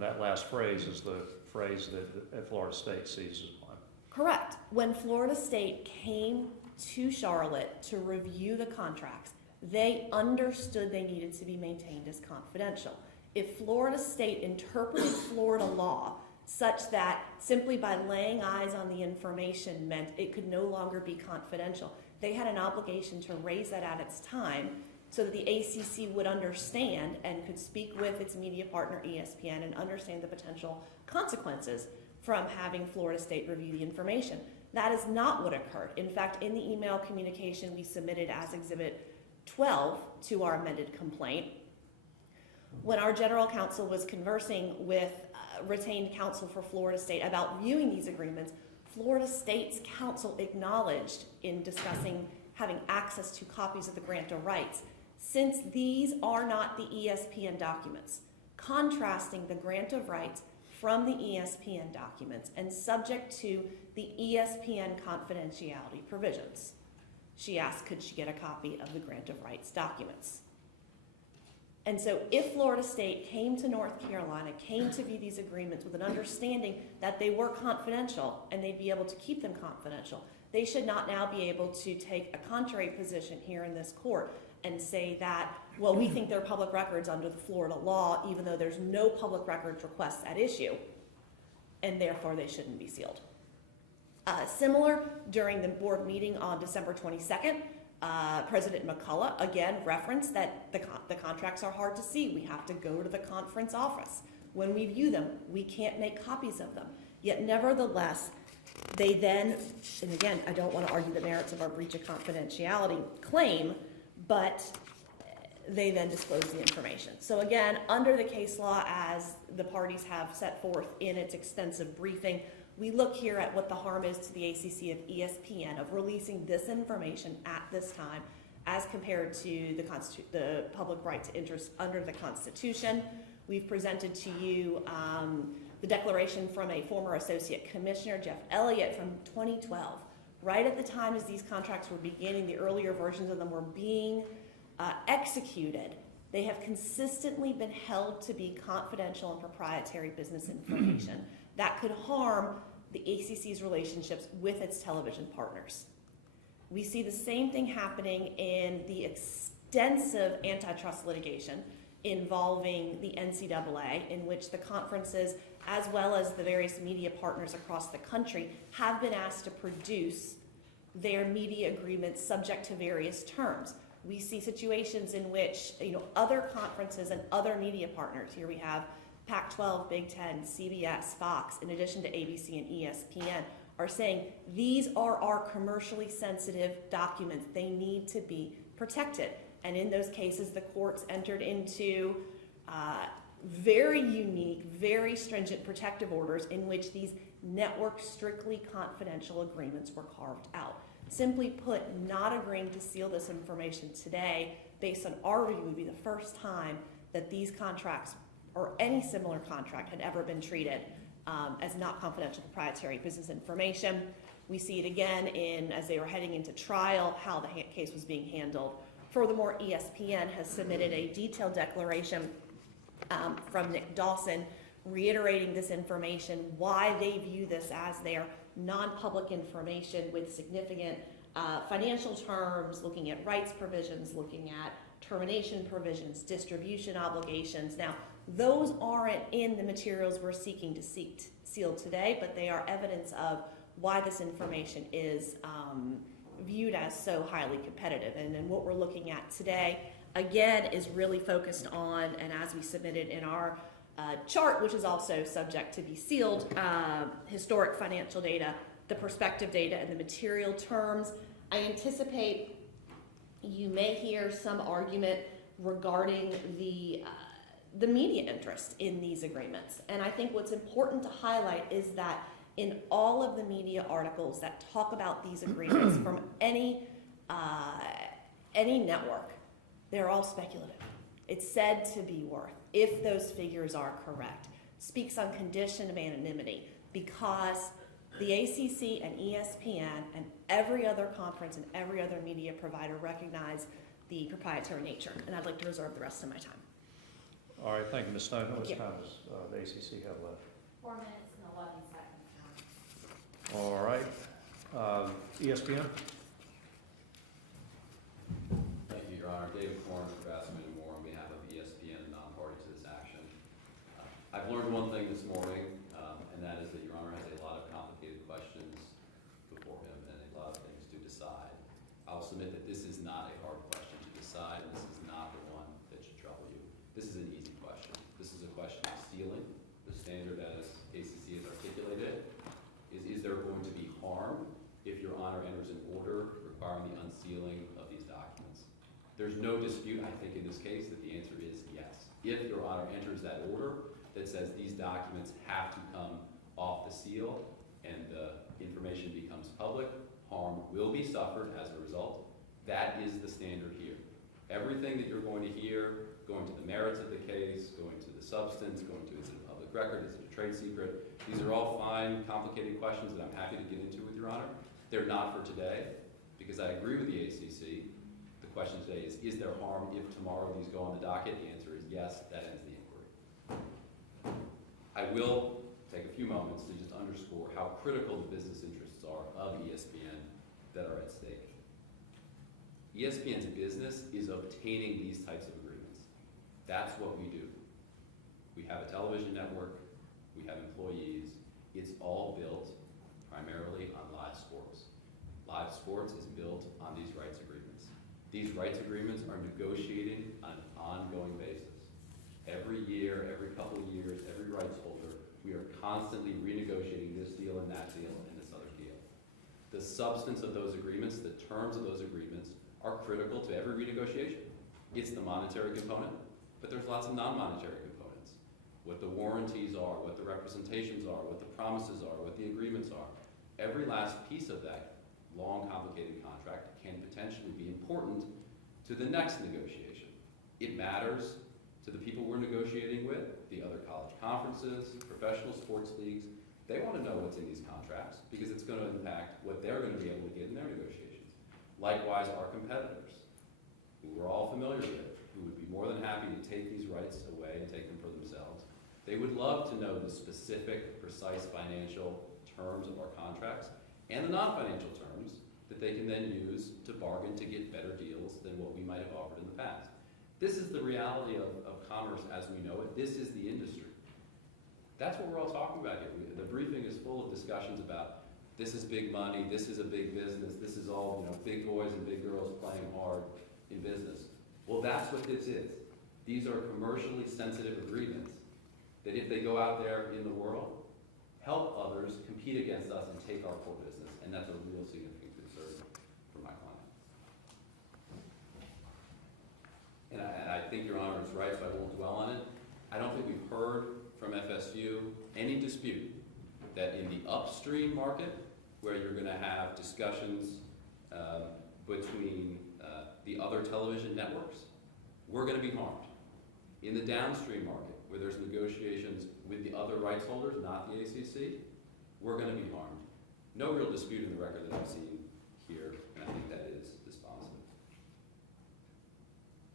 that last phrase is the phrase that Florida State seizes upon. Correct. When Florida State came to Charlotte to review the contracts, they understood they needed to be maintained as confidential. If Florida State interpreted Florida law such that simply by laying eyes on the information meant it could no longer be confidential, they had an obligation to raise that at its time so that the ACC would understand and could speak with its media partner ESPN and understand the potential consequences from having Florida State review the information. That is not what occurred. In fact, in the email communication we submitted as Exhibit 12 to our amended complaint, when our general counsel was conversing with retained counsel for Florida State about viewing these agreements, Florida State's counsel acknowledged in discussing having access to copies of the grant of rights, since these are not the ESPN documents, contrasting the grant of rights from the ESPN documents and subject to the ESPN confidentiality provisions. She asked, could she get a copy of the grant of rights documents? And so if Florida State came to North Carolina, came to view these agreements with an understanding that they were confidential and they'd be able to keep them confidential, they should not now be able to take a contrary position here in this court and say that, well, we think they're public records under the Florida law, even though there's no public records requests at issue, and therefore they shouldn't be sealed. Similar, during the board meeting on December 22nd, President McCullough again referenced that the contracts are hard to see. We have to go to the conference office. When we view them, we can't make copies of them. Yet nevertheless, they then, and again, I don't want to argue the merits of our breach of confidentiality claim, but they then disclose the information. So again, under the case law as the parties have set forth in its extensive briefing, we look here at what the harm is to the ACC of ESPN of releasing this information at this time as compared to the public right to interest under the Constitution. We've presented to you the declaration from a former associate commissioner, Jeff Elliott, from 2012. Right at the time as these contracts were beginning, the earlier versions of them were being executed, they have consistently been held to be confidential and proprietary business information that could harm the ACC's relationships with its television partners. We see the same thing happening in the extensive antitrust litigation involving the NCAA, in which the conferences, as well as the various media partners across the country, have been asked to produce their media agreements subject to various terms. We see situations in which other conferences and other media partners, here we have Pac-12, Big Ten, CBS, Fox, in addition to ABC and ESPN, are saying these are our commercially sensitive documents. They need to be protected. And in those cases, the courts entered into very unique, very stringent protective orders in which these network strictly confidential agreements were carved out. Simply put, not agreeing to seal this information today, based on our review, would be the first time that these contracts or any similar contract had ever been treated as not confidential proprietary business information. We see it again as they were heading into trial, how the case was being handled. Furthermore, ESPN has submitted a detailed declaration from Nick Dawson reiterating this information, why they view this as their non-public information with significant financial terms, looking at rights provisions, looking at termination provisions, distribution obligations. Now, those aren't in the materials we're seeking to seal today, but they are evidence of why this information is viewed as so highly competitive. And then what we're looking at today, again, is really focused on, and as we submitted in our chart, which is also subject to be sealed, historic financial data, the prospective data, and the material terms. I anticipate you may hear some argument regarding the media interest in these agreements. And I think what's important to highlight is that in all of the media articles that talk about these agreements from any network, they're all speculative. It's said to be worth, if those figures are correct, speaks on condition of anonymity, because the ACC and ESPN and every other conference and every other media provider recognize the proprietary nature. And I'd like to reserve the rest of my time. All right, thank you, Ms. Stone. How much Thank you. time does the ACC have left? 4 minutes and 11 seconds. All right. ESPN? Thank you, Your Honor. David Korn, Grassman and Moore, on behalf of ESPN, non-party to this action. I've learned one thing this morning, and that is that Your Honor has a lot of complicated questions before him and a lot of things to decide. I'll submit that this is not a hard question to decide, and this is not the one that should trouble you. This is an easy question. This is a question of sealing. The standard, as ACC has articulated, is there going to be harm if Your Honor enters an order requiring the unsealing of these documents? There's no dispute, I think, in this case that the answer is yes. If Your Honor enters that order that says these documents have to come off the seal and the information becomes public, harm will be suffered as a result. That is the standard here. Everything that you're going to hear, going to the merits of the case, going to the substance, going to is it a public record, is it a trade secret, these are all fine, complicated questions that I'm happy to get into with Your Honor. They're not for today, because I agree with the ACC. The question today is there harm if tomorrow these go on the docket? The answer is yes, that ends the inquiry. I will take a few moments to just underscore how critical the business interests are of ESPN that are at stake. ESPN's business is obtaining these types of agreements. That's what we do. We have a television network, we have employees. It's all built primarily on live sports. Live sports is built on these rights agreements. These rights agreements are negotiated on an ongoing basis. Every year, every couple of years, every rights holder, we are constantly renegotiating this deal and that deal and this other deal. The substance of those agreements, the terms of those agreements, are critical to every renegotiation. It's the monetary component, but there's lots of non-monetary components. What the warranties are, what the representations are, what the promises are, what the agreements are. Every last piece of that long, complicated contract can potentially be important to the next negotiation. It matters to the people we're negotiating with, the other college conferences, professional sports leagues. They want to know what's in these contracts because it's going to impact what they're going to be able to get in their negotiations. Likewise, our competitors, who we're all familiar with, who would be more than happy to take these rights away and take them for themselves. They would love to know the specific, precise financial terms of our contracts and the non-financial terms that they can then use to bargain to get better deals than what we might have offered in the past. This is the reality of commerce as we know it. This is the industry. That's what we're all talking about here. The briefing is full of discussions about this is big money, this is a big business, this is all big boys and big girls playing hard in business. Well, that's what this is. These are commercially sensitive agreements that if they go out there in the world, help others compete against us and take our core business, and that's a real significant concern for my client. And I think Your Honor is right, so I won't dwell on it. I don't think we've heard from FSU any dispute that in the upstream market, where you're going to have discussions between the other television networks, we're going to be harmed. In the downstream market, where there's negotiations with the other rights holders, not the ACC, we're going to be harmed. No real dispute in the record that I've seen here, and I think that is dispositive.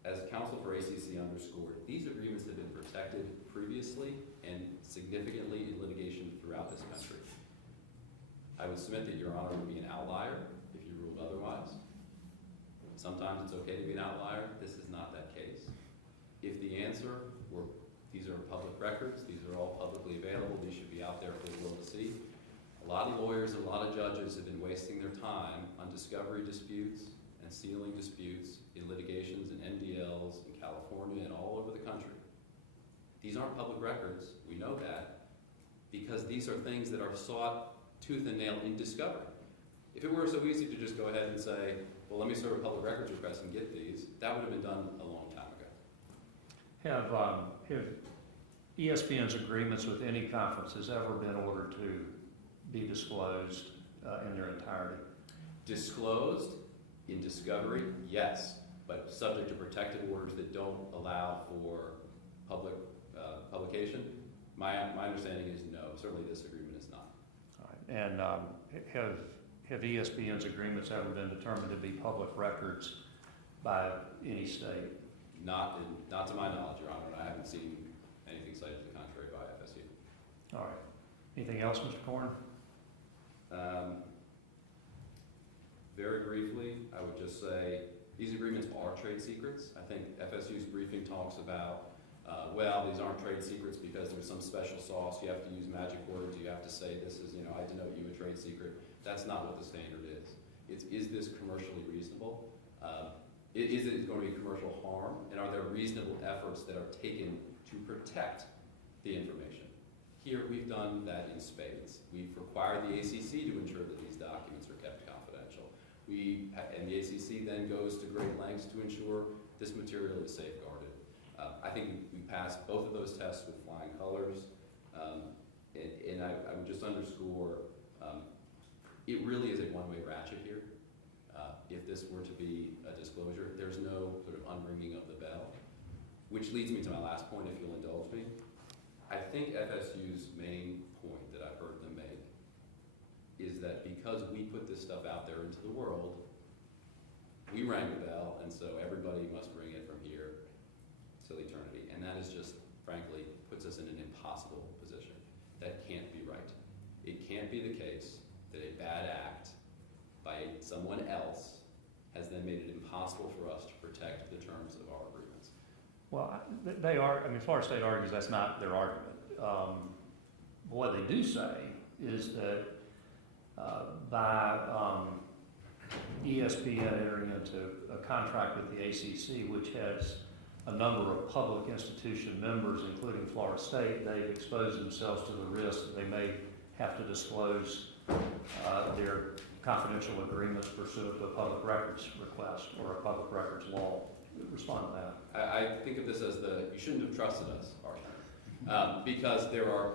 As counsel for ACC underscored, these agreements have been protected previously and significantly in litigation throughout this country. I would submit that Your Honor would be an outlier if you ruled prove otherwise. Sometimes it's okay to be an outlier. This is not that case. If the answer were, these are public records, these are all publicly available, these should be out there for the world to see. A lot of lawyers and a lot of judges have been wasting their time on discovery disputes and sealing disputes in litigations and MDLs in California and all over the country. These aren't public records, we know that, because these are things that are sought tooth and nail in discovery. If it were so easy to just go ahead and say, well, let me serve a public records request and get these, that would have been done a long time ago. Have ESPN's agreements with any conferences ever been ordered to be disclosed in their entirety? Disclosed in discovery, yes, but subject to protective orders that don't allow for public publication. My understanding is no, certainly this agreement is not. All right. And have ESPN's agreements ever been determined to be public records by any state? Not to my knowledge, Your Honor, and I haven't seen anything cited to the contrary by FSU. All right. Anything else, Mr. Corn? Very briefly, I would just say these agreements are trade secrets. I think FSU's briefing talks about, well, these aren't trade secrets because there's some special sauce. You have to use magic words. You have to say this is, I denote you a trade secret. That's not what the standard is. Is this commercially reasonable? Is it going to be commercial harm? And are there reasonable efforts that are taken to protect the information? Here, we've done that in spades. We've required the ACC to ensure that these documents are kept confidential. And the ACC then goes to great lengths to ensure this material is safeguarded. I think we passed both of those tests with flying colors. And I would just underscore, it really is a one-way ratchet here. If this were to be a disclosure, there's no sort of unringing of the bell, which leads me to my last point, if you'll indulge me. I think FSU's main point that I've heard them make is that because we put this stuff out there into the world, we rang the bell, and so everybody must ring it from here till eternity. And that is just, frankly, puts us in an impossible position. That can't be right. It can't be the case that a bad act by someone else has then made it impossible for us to protect the terms of our agreements. Well, Florida State argues that's not their argument. What they do say is that by ESPN entering into a contract with the ACC, which has a number of public institution members, including Florida State, they've exposed themselves to the risk that they may have to disclose their confidential agreements pursuant to a public records request or a public records law. Respond to that. I think of this as you shouldn't have trusted us, Arthur, because there are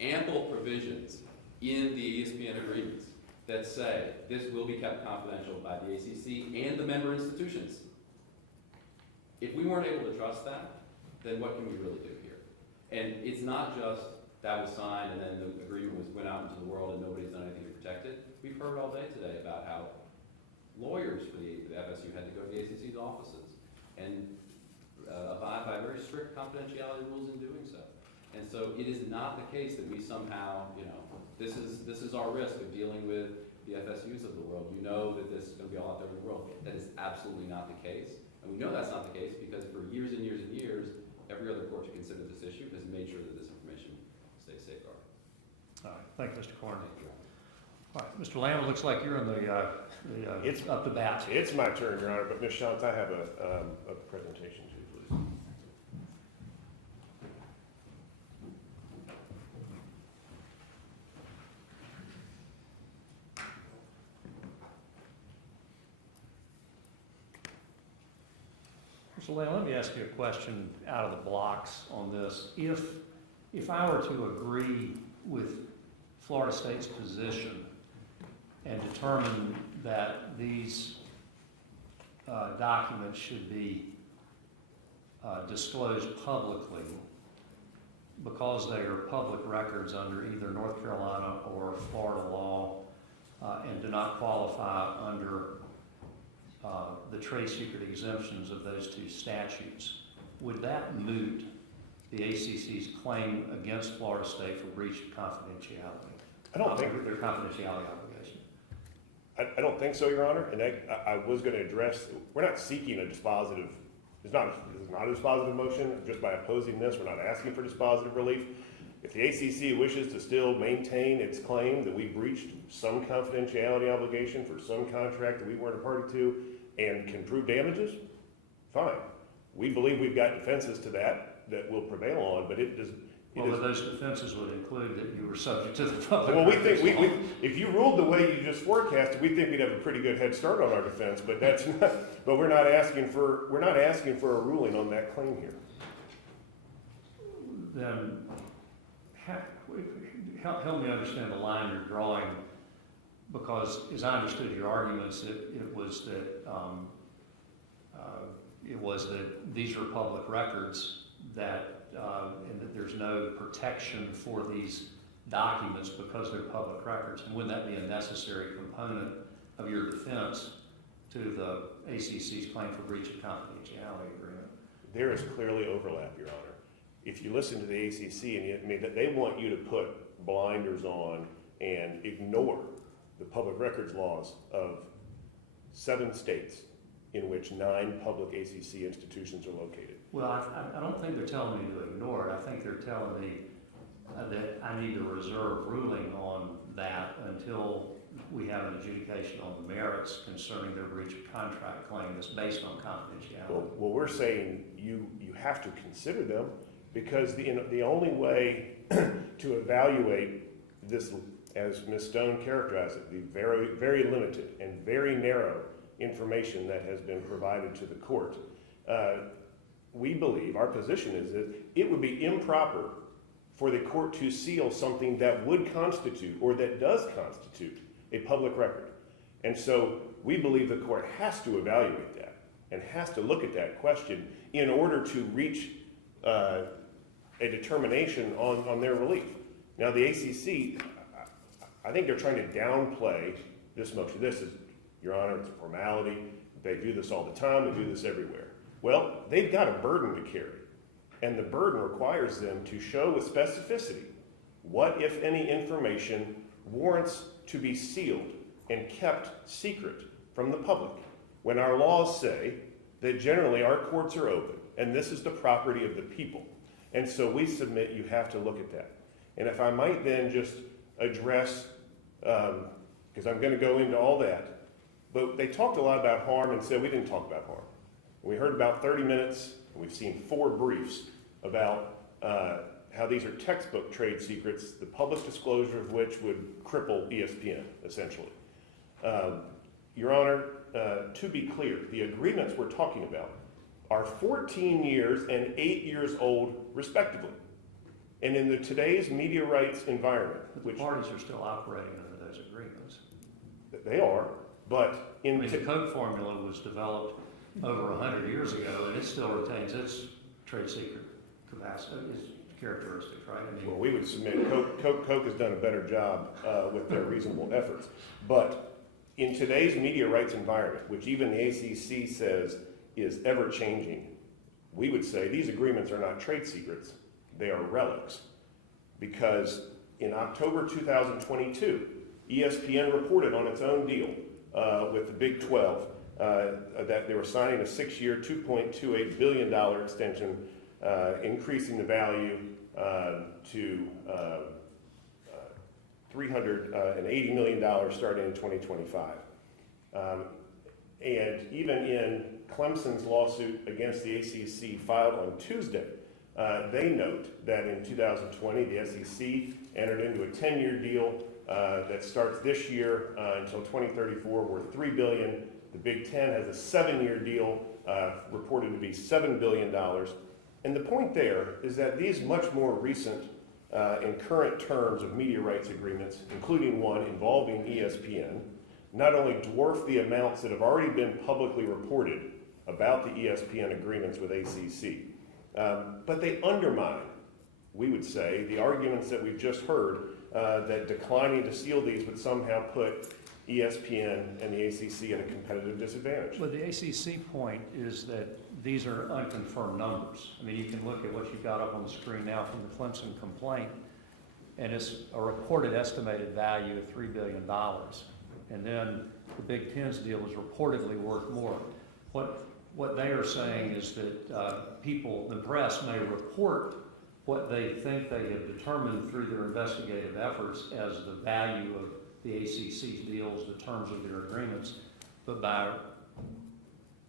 ample provisions in the ESPN agreements that say this will be kept confidential by the ACC and the member institutions. If we weren't able to trust that, then what can we really do here? And it's not just that was signed and then the agreement went out into the world and nobody's done anything to protect it. We've heard all day today about how lawyers for the FSU had to go to the ACC's offices and abide by very strict confidentiality rules in doing so. And so it is not the case that we somehow, this is our risk of dealing with the FSUs of the world. You know that this is going to be all out there in the world. That is absolutely not the case. And we know that's not the case because for years and years and years, every other court to consider this issue has made sure that this information stays safeguarded. All right. Thank you, Mr. Corn. All right, Mr. Lamb, it looks like you're in It's up to bat. It's my turn, Your Honor, but Ms. Shantz, I have a presentation too, please. Mr. Lamb, let me ask you a question out of the blocks on this. If I were to agree with Florida State's position and determine that these documents should be disclosed publicly because they are public records under either North Carolina or Florida law and do not qualify under the trade secret exemptions of those two statutes, would that moot the ACC's claim against Florida State for breach of confidentiality? I don't think their confidentiality obligation. I don't think so, Your Honor, and I was gonna address, we're not seeking a dispositive, it's not a dispositive motion, just by opposing this, we're not asking for dispositive relief. If the ACC wishes to still maintain its claim that we breached some confidentiality obligation for some contract that we weren't a party to and can prove damages, fine. We believe we've got defenses to that will prevail on, but it does. Well, but those defenses would include that you were subject to the public. Well, we think, if you ruled the way you just forecasted, we think we'd have a pretty good head start on our defense, but that's not, but we're not asking for a ruling on that claim here. Then, help me understand the line you're drawing, because as I understood your arguments, it was that these are public records and that there's no protection for these documents because they're public records. And wouldn't that be a necessary component of your defense to the ACC's claim for breach of confidentiality agreement? There is clearly overlap, Your Honor. If you listen to the ACC, they want you to put blinders on and ignore the public records laws of 7 states in which 9 public ACC institutions are located. Well, I don't think they're telling me to ignore it. I think they're telling me that I need to reserve ruling on that until we have an adjudication on the merits concerning their breach of contract claim that's based on confidentiality. Well, we're saying you have to consider them, because the only way to evaluate this, as Ms. Stone characterized it, the very, very limited and very narrow information that has been provided to the court, we believe, our position is that it would be improper for the court to seal something that would constitute, or that does constitute, a public record. And so we believe the court has to evaluate that and has to look at that question in order to reach a determination on their relief. Now, the ACC, I think they're trying to downplay this motion. This is, Your Honor, it's a formality. They do this all the time. They do this everywhere. Well, they've got a burden to carry, and the burden requires them to show with specificity what, if any, information warrants to be sealed and kept secret from the public, when our laws say that generally our courts are open, and this is the property of the people. And so we submit you have to look at that. And if I might then just address, because I'm going to go into all that, but they talked a lot about harm and said we didn't talk about harm. We heard about 30 minutes, and we've seen 4 briefs about how these are textbook trade secrets, the public disclosure of which would cripple ESPN, essentially. Your Honor, to be clear, the agreements we're talking about are 14 years and 8 years old, respectively. And in today's media rights environment, The parties are still operating under those agreements. They are, but I mean, the Coke formula was developed over 100 years ago, and it still retains its trade secret capacity, its characteristics, right? I mean, well, we would submit Coke has done a better job with their reasonable efforts. But in today's media rights environment, which even the ACC says is ever changing, we would say these agreements are not trade secrets, they are relics. Because in October 2022, ESPN reported on its own deal with the Big 12 that they were signing a 6-year, $2.28 billion extension, increasing the value to $380 million starting in 2025. And even in Clemson's lawsuit against the ACC filed on Tuesday, they note that in 2020, the SEC entered into a 10-year deal that starts this year until 2034 worth $3 billion. The Big Ten has a 7-year deal reported to be $7 billion. And the point there is that these much more recent and current terms of media rights agreements, including one involving ESPN, not only dwarf the amounts that have already been publicly reported about the ESPN agreements with ACC, but they undermine, we would say, the arguments that we've just heard that declining to seal these would somehow put ESPN and the ACC at a competitive disadvantage. But the ACC point is that these are unconfirmed numbers. I mean, you can look at what you've got up on the screen now from the Clemson complaint, and it's a reported estimated value of $3 billion. and then the Big Ten's deal is reportedly worth more. What they are saying is that people, the press, may report what they think they have determined through their investigative efforts as the value of the ACC's deals, the terms of their agreements, but by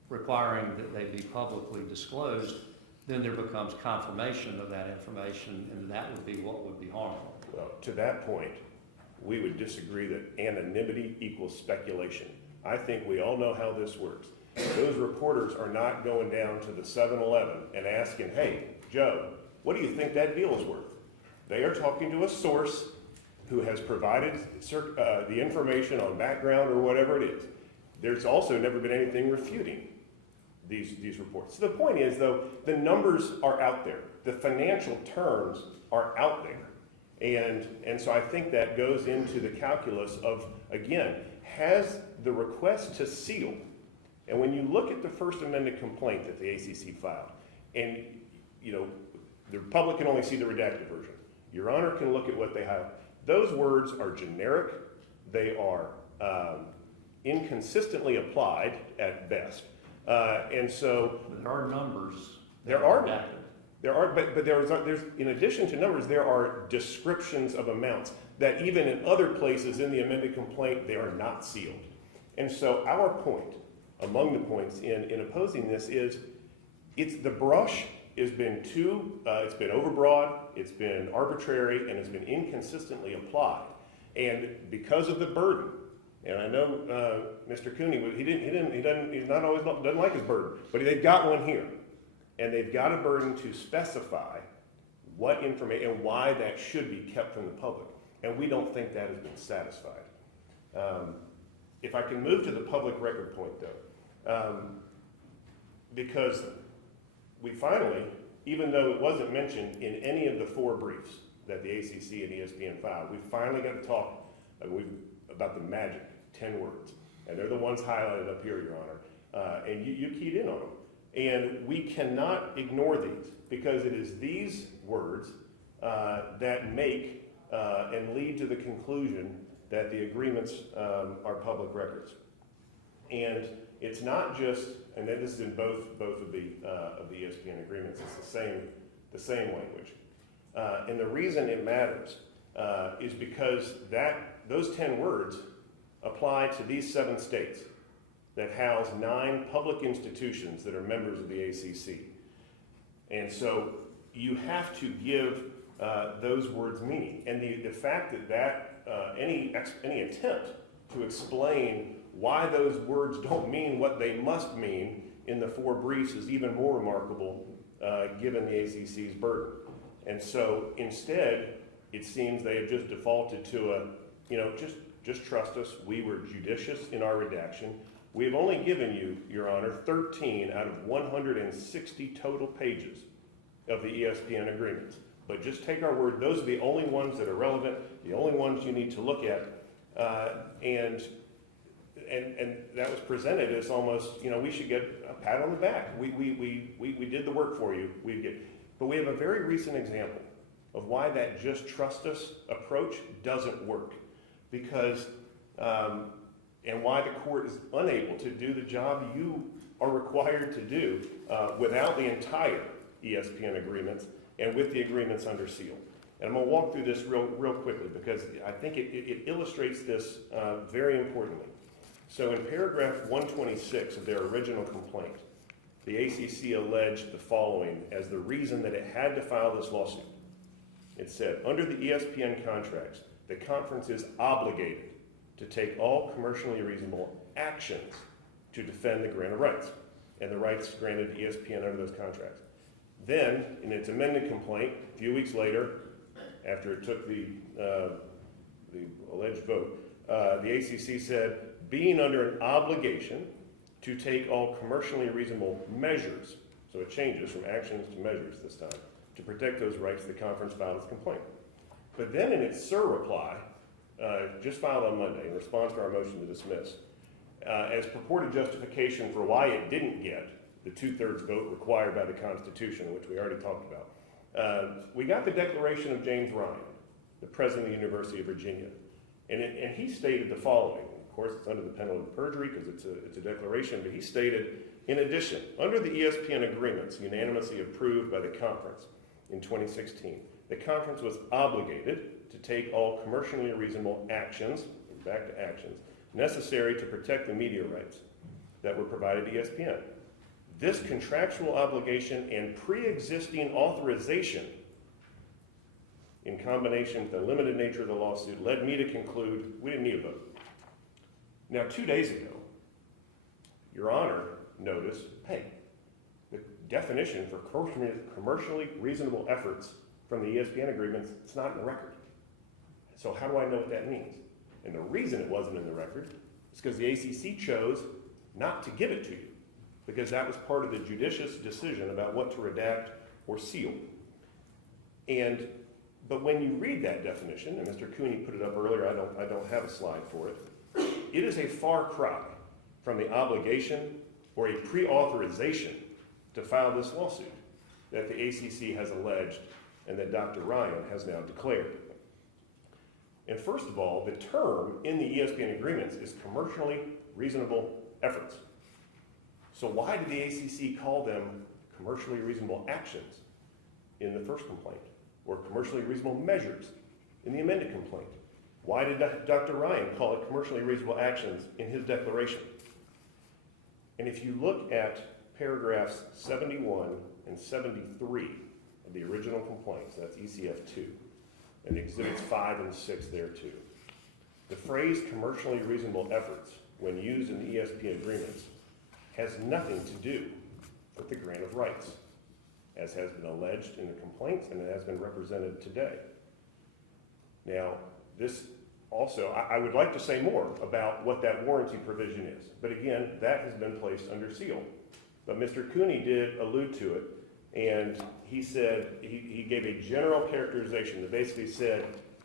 requiring that they be publicly disclosed, then there becomes confirmation of that information, and that would be what would be harmful. Well, to that point, we would disagree that anonymity equals speculation. I think we all know how this works. Those reporters are not going down to the 7-Eleven and asking, hey, Joe, what do you think that deal is worth? They are talking to a source who has provided the information on background or whatever it is. There's also never been anything refuting these reports. So the point is, though, the numbers are out there. The financial terms are out there. And so I think that goes into the calculus of, again, has the request to seal, and when you look at the First Amendment complaint that the ACC filed, and, you know, the public can only see the redacted version. Your Honor can look at what they have. Those words are generic. They are inconsistently applied at best. And so There are numbers. There are. redacted. But there's in addition to numbers, there are descriptions of amounts that even in other places in the amended complaint, they are not sealed. And so our point, among the points in opposing this, is the brush has been it's been overbroad, it's been arbitrary, and it's been inconsistently applied. And because of the burden, and I know Mr. Cooney, doesn't like his burden, but they've got one here, and they've got a burden to specify what information and why that should be kept from the public, and we don't think that has been satisfied. If I can move to the public record point, though, because we finally, even though it wasn't mentioned in any of the 4 briefs that the ACC and ESPN filed, we finally got to talk about the magic 10 words. And they're the ones highlighted up here, Your Honor. And you keyed in on them. And we cannot ignore these, because it is these words that make and lead to the conclusion that the agreements are public records. And it's not just, and this is in both of the ESPN agreements, it's the same language. And the reason it matters is because those 10 words apply to these 7 states that house 9 public institutions that are members of the ACC. And so you have to give those words meaning. And the fact that any attempt to explain why those words don't mean what they must mean in the 4 briefs is even more remarkable given the ACC's burden. And so instead, it seems they have just defaulted to just trust us. We were judicious in our redaction. We have only given you, Your Honor, 13 out of 160 total pages of the ESPN agreements. But just take our word, those are the only ones that are relevant, the only ones you need to look at. And that was presented as almost, we should get a pat on the back. We did the work for you. But we have a very recent example of why that just trust us approach doesn't work. Because, and why the court is unable to do the job you are required to do without the entire ESPN agreements and with the agreements under seal. And I'm going to walk through this real quickly because I think it illustrates this very importantly. So in paragraph 126 of their original complaint, the ACC alleged the following as the reason that it had to file this lawsuit. It said, under the ESPN contracts, the conference is obligated to take all commercially reasonable actions to defend the grant of rights and the rights granted to ESPN under those contracts. Then, in its amended complaint, a few weeks later, after it took the alleged vote, the ACC said, being under an obligation to take all commercially reasonable measures, so it changes from actions to measures this time, to protect those rights, the conference filed its complaint. But then in its SIR reply, just filed on Monday in response to our motion to dismiss, as purported justification for why it didn't get the 2/3 vote required by the Constitution, which we already talked about, we got the declaration of James Ryan, the president of the University of Virginia. And he stated the following, course, it's under the penalty of perjury because it's a declaration, but he stated, in addition, under the ESPN agreements unanimously approved by the conference in 2016, the conference was obligated to take all commercially reasonable actions, back to actions, necessary to protect the media rights that were provided to ESPN. This contractual obligation and pre-existing authorization in combination with the limited nature of the lawsuit led me to conclude we didn't need a vote. Now, 2 days ago, Your Honor noticed, hey, the definition for commercially reasonable efforts from the ESPN agreements, it's not in the record. So how do I know what that means? And the reason it wasn't in the record is because the ACC chose not to give it to you, because that was part of the judicious decision about what to redact or seal. But when you read that definition, and Mr. Cooney put it up earlier, I don't have a slide for it, it is a far cry from the obligation or a pre-authorization to file this lawsuit that the ACC has alleged and that Dr. Ryan has now declared. And first of all, the term in the ESPN agreements is commercially reasonable efforts. So why did the ACC call them commercially reasonable actions in the first complaint, or commercially reasonable measures in the amended complaint? Why did Dr. Ryan call it commercially reasonable actions in his declaration? And if you look at paragraphs 71 and 73 of the original complaints, that's ECF 2, and exhibits 5 and 6 there too, the phrase commercially reasonable efforts, when used in the ESPN agreements, has nothing to do with the grant of rights, as has been alleged in the complaints and it has been represented today. Now, this also, I would like to say more about what that warranty provision is, but again, that has been placed under seal. But Mr. Cooney did allude to it, and he said, he gave a general characterization that basically said,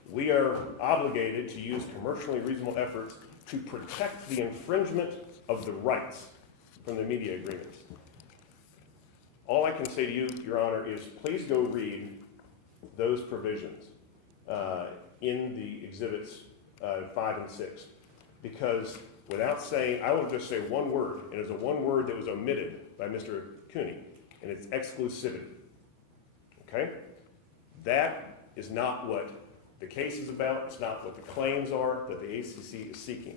we are obligated to use commercially reasonable efforts to protect the infringement of the rights from the media agreements. All I can say to you, Your Honor, is please go read those provisions in the exhibits 5 and 6. Because without saying, I will just say one word, and it's a one word that was omitted by Mr. Cooney, and it's exclusivity. Okay? That is not what the case is about. It's not what the claims are that the ACC is seeking.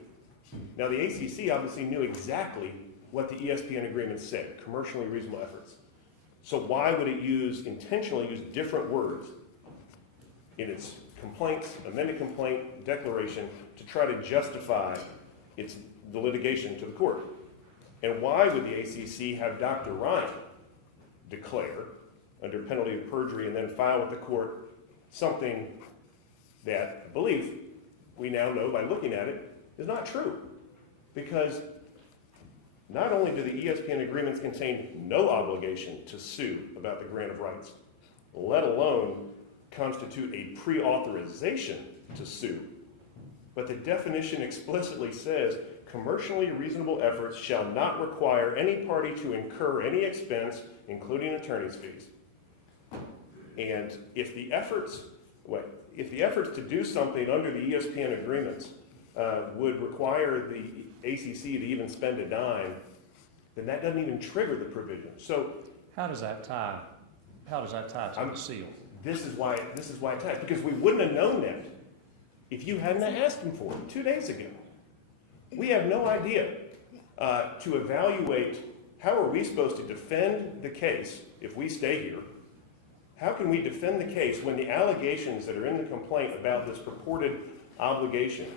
Now, the ACC obviously knew exactly what the ESPN agreement said, commercially reasonable efforts. So why would it intentionally use different words in its complaints, amended complaint, declaration, to try to justify the litigation to the court? And why would the ACC have Dr. Ryan declare, under penalty of perjury, and then file with the court something that, I believe, we now know by looking at it, is not true? Because not only do the ESPN agreements contain no obligation to sue about the grant of rights, let alone constitute a pre-authorization to sue, but the definition explicitly says commercially reasonable efforts shall not require any party to incur any expense, including attorney's fees. And if the efforts to do something under the ESPN agreements would require the ACC to even spend a dime, then that doesn't even trigger the provision. So How does that tie to the seal? This is why it's tied, because we wouldn't have known that if you hadn't asked him for it 2 days ago. We have no idea to evaluate how are we supposed to defend the case if we stay here. How can we defend the case when the allegations that are in the complaint about this purported obligation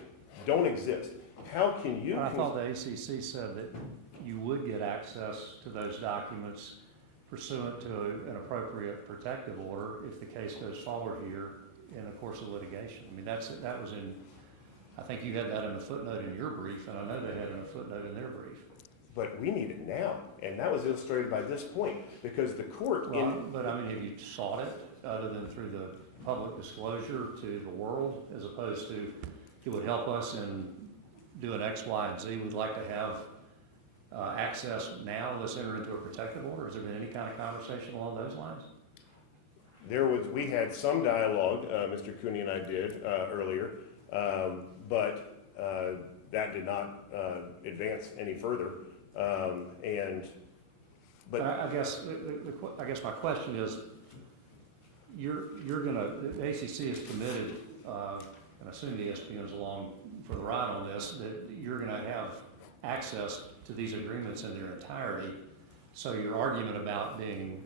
don't exist? How can you... I thought the ACC said that you would get access to those documents pursuant to an appropriate protective order if the case goes forward here in a course of litigation. I mean, that was in, I think you had that in a footnote in your brief, and I know they had it in a footnote in their brief. But we need it now, and that was illustrated by this point, because the court... But I mean, have you sought it other than through the public disclosure to the world, as opposed to, it would help us in doing X, Y, and Z, we'd like to have access now, let's enter into a protective order? Has there been any kind of conversation along those lines? We had some dialogue, Mr. Cooney and I did earlier, but that did not advance any further. But I guess my question is, you're gonna, the ACC is committed, and I assume the ESPN is along for the ride on this, that you're gonna have access to these agreements in their entirety. So your argument about being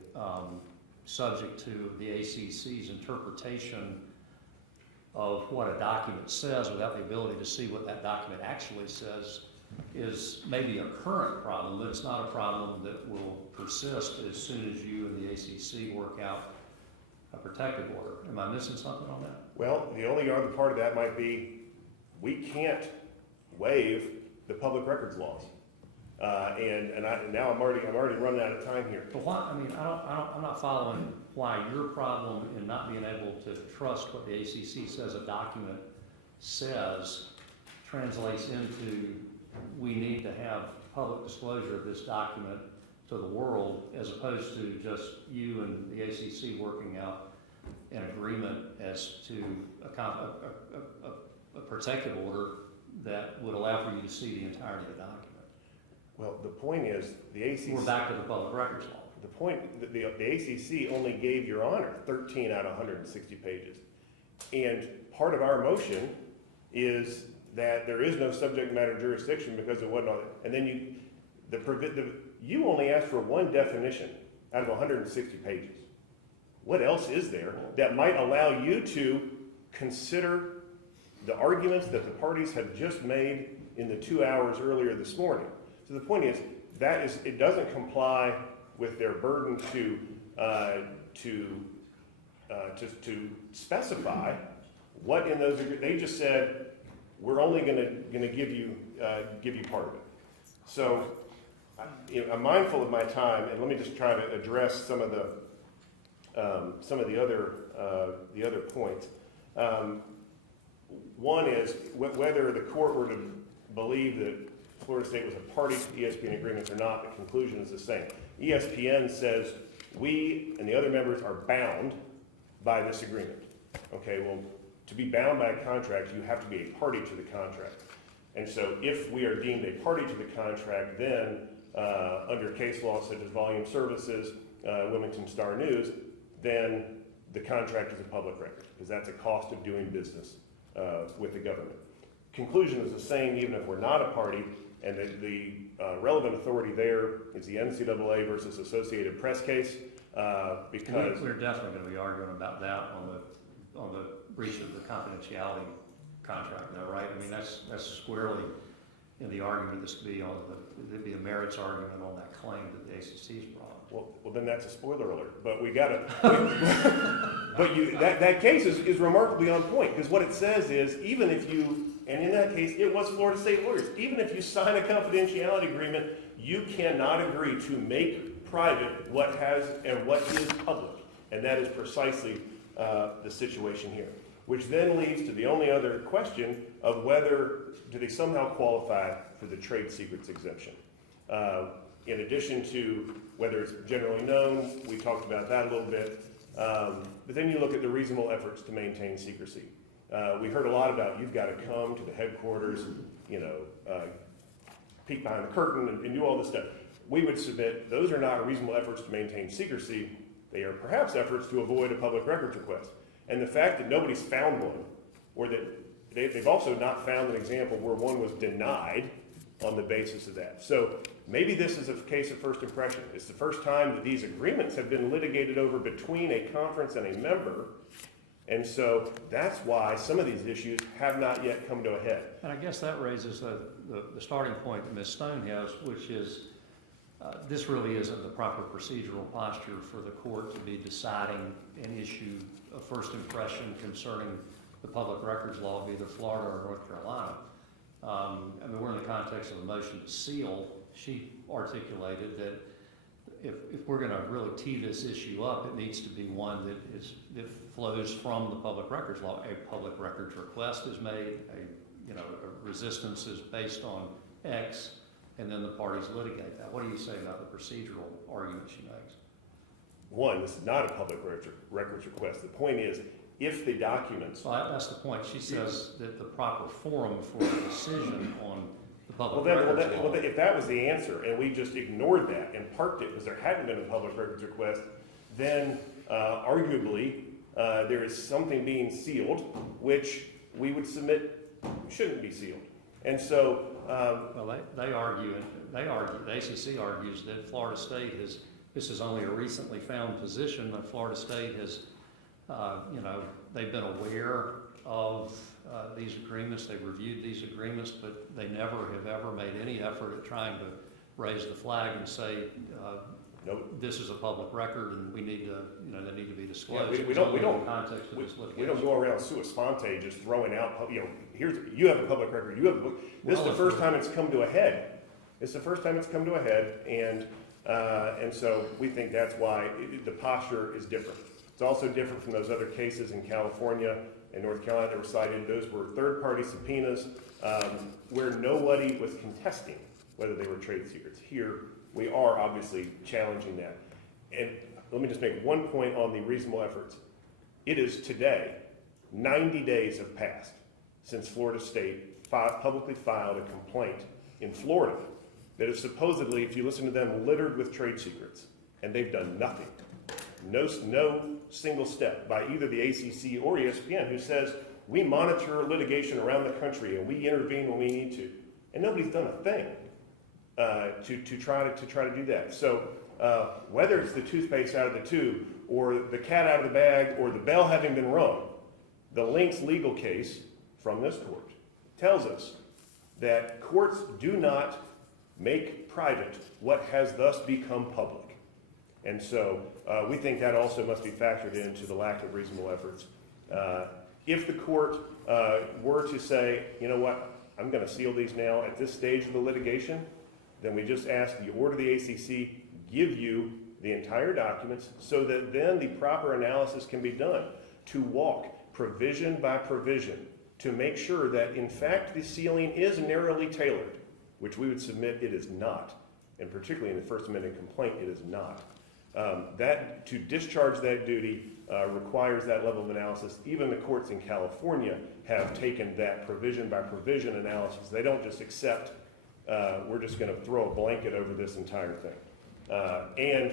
subject to the ACC's interpretation of what a document says without the ability to see what that document actually says is maybe a current problem, but it's not a problem that will persist as soon as you and the ACC work out a protective order. Am I missing something on that? Well, the only other part of that might be, we can't waive the public records laws. Now I'm already running out of time here. But why, I mean, I'm not following why your problem in not being able to trust what the ACC says a document says translates into we need to have public disclosure of this document to the world, as opposed to just you and the ACC working out an agreement as to a protective order that would allow for you to see the entirety of the document. Well, the point is, the ACC... We're back to the public records law. The point, the ACC only gave Your Honor 13 out of 160 pages. And part of our motion is that there is no subject matter jurisdiction because it wasn't on it. And then you only asked for one definition out of 160 pages. What else is there that might allow you to consider the arguments that the parties have just made in the 2 hours earlier this morning? So the point is, it doesn't comply with their burden to specify what in those. They just said we're only going to give you part of it. So I'm mindful of my time, and let me just try to address some of the other points. One is whether the court were to believe that Florida State was a party to the ESPN agreements or not. The conclusion is the same. ESPN says we and the other members are bound by this agreement. Okay, well, to be bound by a contract, you have to be a party to the contract. And so if we are deemed a party to the contract, then under case law such as Volume Services, Wilmington Star News, then the contract is a public record, because that's a cost of doing business with the government. Conclusion is the same even if we're not a party, and the relevant authority there is the NCAA versus Associated Press case, because... We're definitely going to be arguing about that on the breach of the confidentiality contract, though, right? I mean, that's squarely in the argument. This could be there'd be a merits argument on that claim that the ACC's brought. Well, then that's a spoiler alert. But we got to. But that case is remarkably on point, because what it says is, even if you, and in that case it was Florida State lawyers, even if you sign a confidentiality agreement, you cannot agree to make private what is public, and that is precisely the situation here. Which then leads to the only other question of whether do they somehow qualify for the trade secrets exemption. In addition to whether it's generally known, we talked about that a little bit, but then you look at the reasonable efforts to maintain secrecy. We heard a lot about you've got to come to the headquarters, peek behind the curtain and do all this stuff. We would submit those are not reasonable efforts to maintain secrecy. They are perhaps efforts to avoid a public records request. And the fact that nobody's found one, or that they've also not found an example where one was denied on the basis of that. So maybe this is a case of first impression. It's the first time that these agreements have been litigated over between a conference and a member. And so that's why some of these issues have not yet come to a head. And I guess that raises the starting point that Ms. Stone has, which is this really isn't the proper procedural posture for the court to be deciding an issue of first impression concerning the public records law of either Florida or North Carolina. I mean, we're in the context of a motion to seal. She articulated that if we're going to really tee this issue up, it needs to be one that flows from the public records law. A public records request is made, a resistance is based on X, and then the parties litigate that. What do you say about the procedural argument she makes? One, this is not a public records request. The point is, if the documents. Well, that's the point. She says that the proper forum for a decision on the public Well, records law. if that was the answer, and we just ignored that and parked it because there hadn't been a public records request, then arguably there is something being sealed, which we would submit shouldn't be sealed. And so, Well, they argue, the ACC argues that Florida State this is only a recently found position, that Florida State has, they've been aware of these agreements, they've reviewed these agreements, but they never have ever made any effort at trying to raise the flag and say, nope. This is a public record and we need to, they need to be disclosed. Yeah, we It's don't- only we don't- in the context of this litigation. We don't go around sua sponte just throwing out, you have a public record, you have a book. This is the first time it's come to a head. It's the first time it's come to a head, and so we think that's why the posture is different. It's also different from those other cases in California and North Carolina that were cited. Those were third-party subpoenas where nobody was contesting whether they were trade secrets. Here, we are obviously challenging that. And let me just make one point on the reasonable efforts. It is today, 90 days have passed since Florida State publicly filed a complaint in Florida that is supposedly, if you listen to them, littered with trade secrets, and they've done nothing. No single step by either the ACC or ESPN, who says we monitor litigation around the country and we intervene when we need to, and nobody's done a thing to try to do that. So whether it's the toothpaste out of the tube, or the cat out of the bag, or the bell having been rung, the Lynx legal case from this court tells us that courts do not make private what has thus become public. And so we think that also must be factored into the lack of reasonable efforts. If the court were to say, you know what, I'm going to seal these now at this stage of the litigation, then we just ask the order of the ACC give you the entire documents so that then the proper analysis can be done to walk provision by provision to make sure that in fact the sealing is narrowly tailored, which we would submit it is not, and particularly in the First Amendment complaint it is not. That to discharge that duty requires that level of analysis. Even the courts in California have taken that provision by provision analysis. They don't just accept we're just going to throw a blanket over this entire thing. And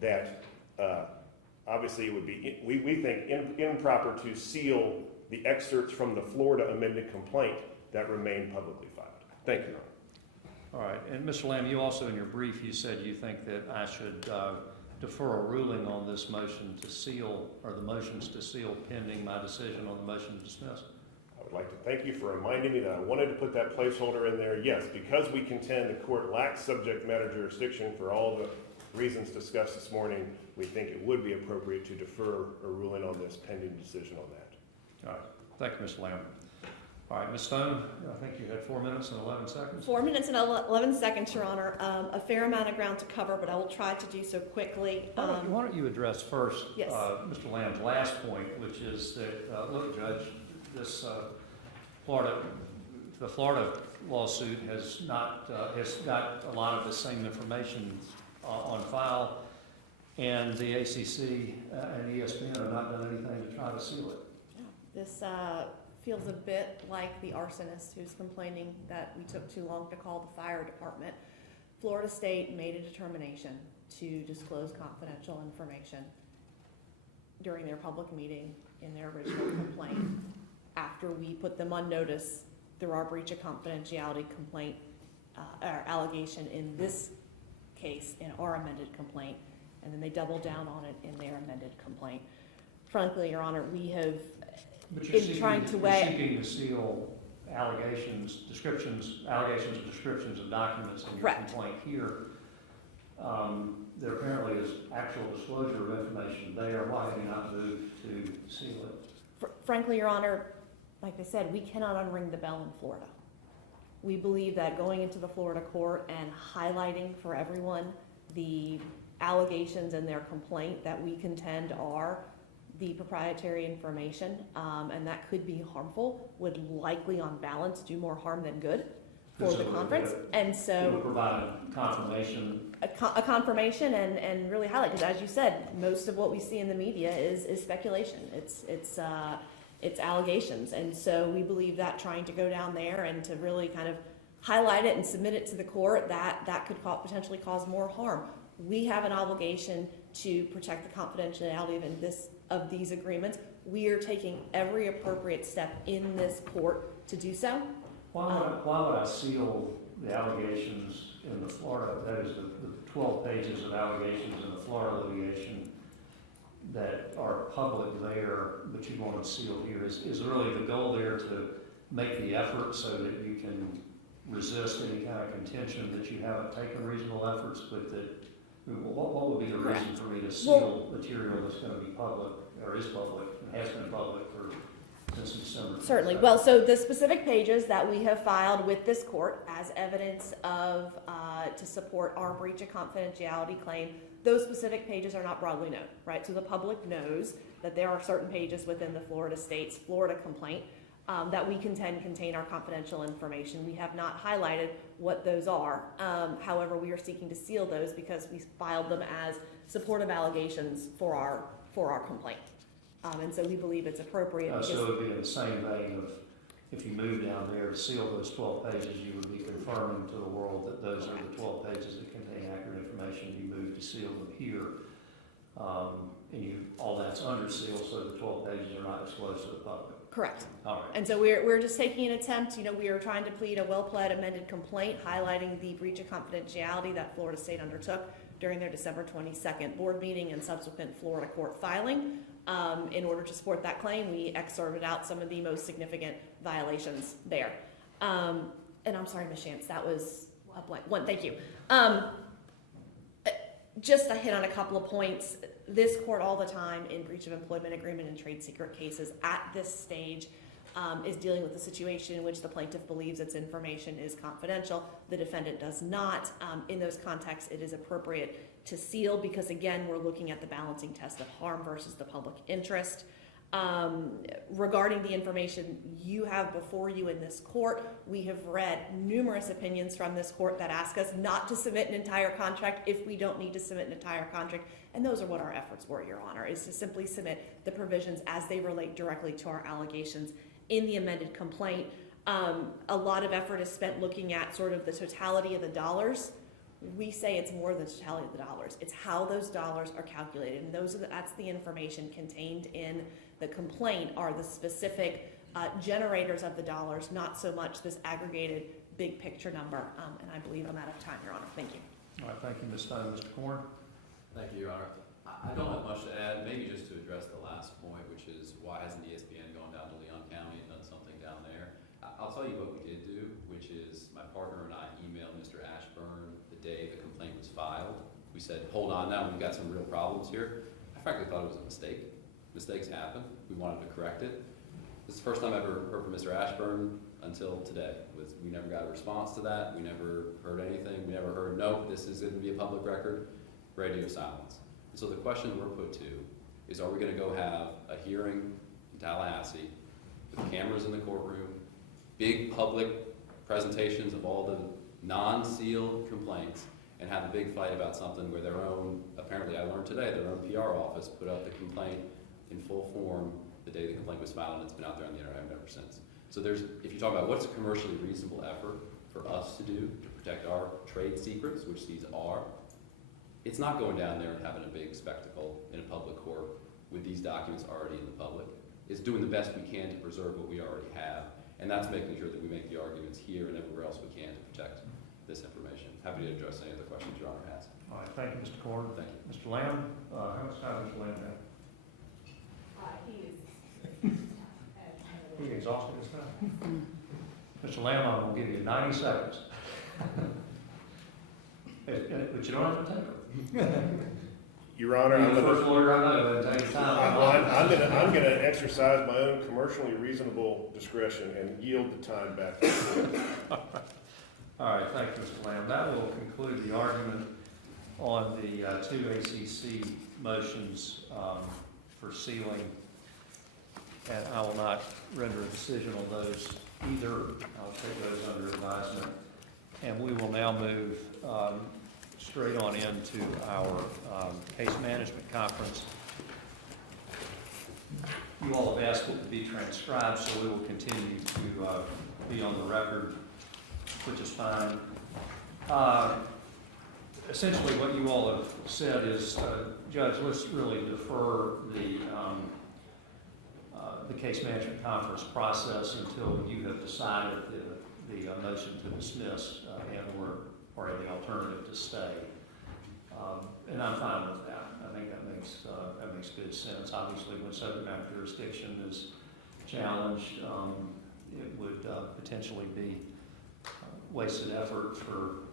that obviously it would be, we think, improper to seal the excerpts from the Florida amended complaint that remain publicly filed. Thank you, Your Honor. All right, and Mr. Lamb, you also in your brief, you said you think that I should defer a ruling on this motion to seal, or the motions to seal pending my decision on the motion to dismiss. I would like to thank you for reminding me that I wanted to put that placeholder in there. Yes, because we contend the court lacks subject matter jurisdiction for all the reasons discussed this morning, we think it would be appropriate to defer a ruling on this pending decision on that. All right, thank you, Mr. Lamb. All right, Ms. Stone, I think you had 4 minutes and 11 seconds. 4 minutes and 11 seconds, Your Honor. A fair amount of ground to cover, but I will try to do so quickly. Why don't you address first Yes. Mr. Lamb's last point, which is that, look, Judge, this the Florida lawsuit has got a lot of the same information on file, and the ACC and ESPN have not done anything to try to seal it. Yeah. This feels a bit like the arsonist who's complaining that we took too long to call the fire department. Florida State made a determination to disclose confidential information during their public meeting in their original complaint after we put them on notice through our breach of confidentiality complaint, or allegation in this case in our amended complaint, and then they doubled down on it in their amended complaint. Frankly, Your Honor, we have But you're trying to weigh. seeking to seal allegations, descriptions of documents in your Correct. complaint here. There apparently is actual disclosure of information there. Why have you not moved to seal it? Frankly, Your Honor, like I said, we cannot unring the bell in Florida. We believe that going into the Florida court and highlighting for everyone the allegations in their complaint that we contend are the proprietary information, and that could be harmful, would likely on balance do more harm than good for the conference. And It so would provide confirmation. a confirmation and really highlight, because as you said, most of what we see in the media is speculation. It's allegations. And so we believe that trying to go down there and to really kind of highlight it and submit it to the court, that could potentially cause more harm. We have an obligation to protect the confidentiality of these agreements. We are taking every appropriate step in this court to do so. Why would I seal the allegations in the Florida, that is the 12 pages of allegations in the Florida litigation that are public there, but you want it sealed here? Is really the goal there to make the effort so that you can resist any kind of contention that you haven't taken reasonable efforts, but that, what would be the reason for me to seal material that's going to be public, or is public, and has been public since December? Certainly. Well, so the specific pages that we have filed with this court as evidence of, to support our breach of confidentiality claim, those specific pages are not broadly known, right? So the public knows that there are certain pages within the Florida state's Florida complaint that we contend contain our confidential information. We have not highlighted what those are. However, we are seeking to seal those because we filed them as supportive allegations for our complaint. And so we believe it's appropriate. So it would be in the same vein of, if you move down there to seal those 12 pages, you would be confirming to the world that those are the 12 pages that contain accurate information. You move to seal them here, and all that's under seal, so the 12 pages are not disclosed to the public. Correct. All right. And so we're just taking an attempt, we are trying to plead a well-pled amended complaint highlighting the breach of confidentiality that Florida State undertook during their December 22nd board meeting and subsequent Florida court filing. In order to support that claim, we excerpted out some of the most significant violations there. And I'm sorry, Ms. Shantz, that was a blank one. Thank you. Just to hit on a couple of points, this court all the time in breach of employment agreement and trade secret cases at this stage is dealing with a situation in which the plaintiff believes its information is confidential. The defendant does not. In those contexts, it is appropriate to seal because, again, we're looking at the balancing test of harm versus the public interest. Regarding the information you have before you in this court, we have read numerous opinions from this court that ask us not to submit an entire contract if we don't need to submit an entire contract. And those are what our efforts were, Your Honor, is to simply submit the provisions as they relate directly to our allegations in the amended complaint. A lot of effort is spent looking at sort of the totality of the dollars. We say it's more than the totality of the dollars. It's how those dollars are calculated. And that's the information contained in the complaint are the specific generators of the dollars, not so much this aggregated big picture number. And I believe I'm out of time, Your Honor. Thank you. All right, thank you, Ms. Stone. Mr. Korn? Thank you, Your Honor. I don't have much to add, maybe just to address the last point, which is why hasn't ESPN gone down to Leon County and done something down there? I'll tell you what we did do, which is my partner and I emailed Mr. Ashburn the day the complaint was filed. We said, hold on now, we've got some real problems here. I frankly thought it was a mistake. Mistakes happen. We wanted to correct it. This is the first time I ever heard from Mr. Ashburn until today. We never got a response to that. We never heard anything. We never heard, nope, this is going to be a public record. Radio silence. And so the question we're put to is, are we going to go have a hearing in Tallahassee with cameras in the courtroom, big public presentations of all the non-sealed complaints, and have a big fight about something where their own, apparently I learned today, their own PR office put up the complaint in full form the day the complaint was filed, and it's been out there on the internet ever since. So if you talk about what's a commercially reasonable effort for us to do to protect our trade secrets, which these are, it's not going down there and having a big spectacle in a public court with these documents already in the public. It's doing the best we can to preserve what we already have, and that's making sure that we make the arguments here and everywhere else we can to protect this information. Happy to address any other questions Your Honor has. All right, thank you, Mr. Korn. Thank you. Mr. Lamb, how much time does Mr. Lamb have? He exhausted his time. Mr. Lamb, I'm going to give you 90 seconds. But you don't have to take them. Your Honor, You're I'm the gonna, first lawyer I know that takes time. I'm gonna exercise my own commercially reasonable discretion and yield the time back to you. All right, thank you, Mr. Lamb. That will conclude the argument on the two ACC motions for sealing. And I will not render a decision on those either. I'll take those under advisement. And we will now move straight on into our case management conference. You all have asked it to be transcribed, so we will continue to be on the record, which is fine. Essentially, what you all have said is, Judge, let's really defer the case management conference process until you have decided the motion to dismiss or the alternative to stay. And I'm fine with that. I think that makes good sense. Obviously, when subject matter jurisdiction is challenged, it would potentially be wasted effort for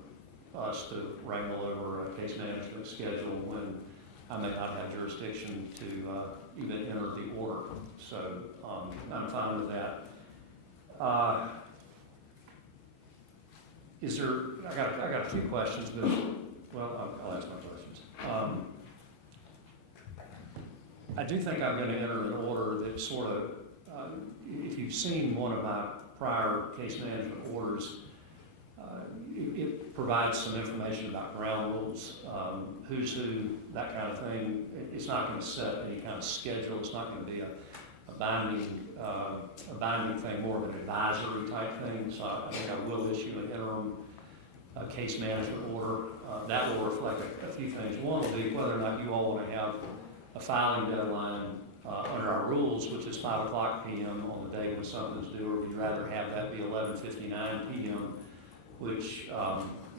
us to wrangle over a case management schedule when I may not have jurisdiction to even enter the order. So I'm fine with that. I got a few questions, but I'll ask my questions. I do think I'm going to enter an order that sort of, if you've seen one of my prior case management orders, it provides some information about ground rules, who's who, that kind of thing. It's not going to set any kind of schedule. It's not going to be a binding thing, more of an advisory type thing. So I think I will issue an interim case management order. That will reflect a few things. One will be whether or not you all want to have a filing deadline under our rules, which is 5 o'clock p.m. on the day when something's due, or would you rather have that be 11:59 p.m., which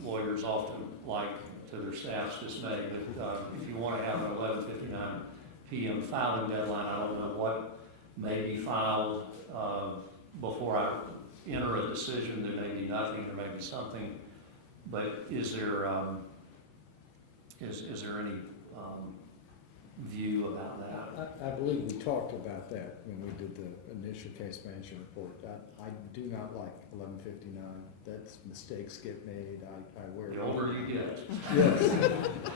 lawyers often like to their staff's dismay. But if you want to have an 11:59 p.m. filing deadline, I don't know what may be filed before I enter a decision. There may be nothing, there may be something. But is there any view about that? I believe we talked about that when we did the initial case management report. I do not like 11:59. That's, mistakes get made. I wear. The older you get. Yes.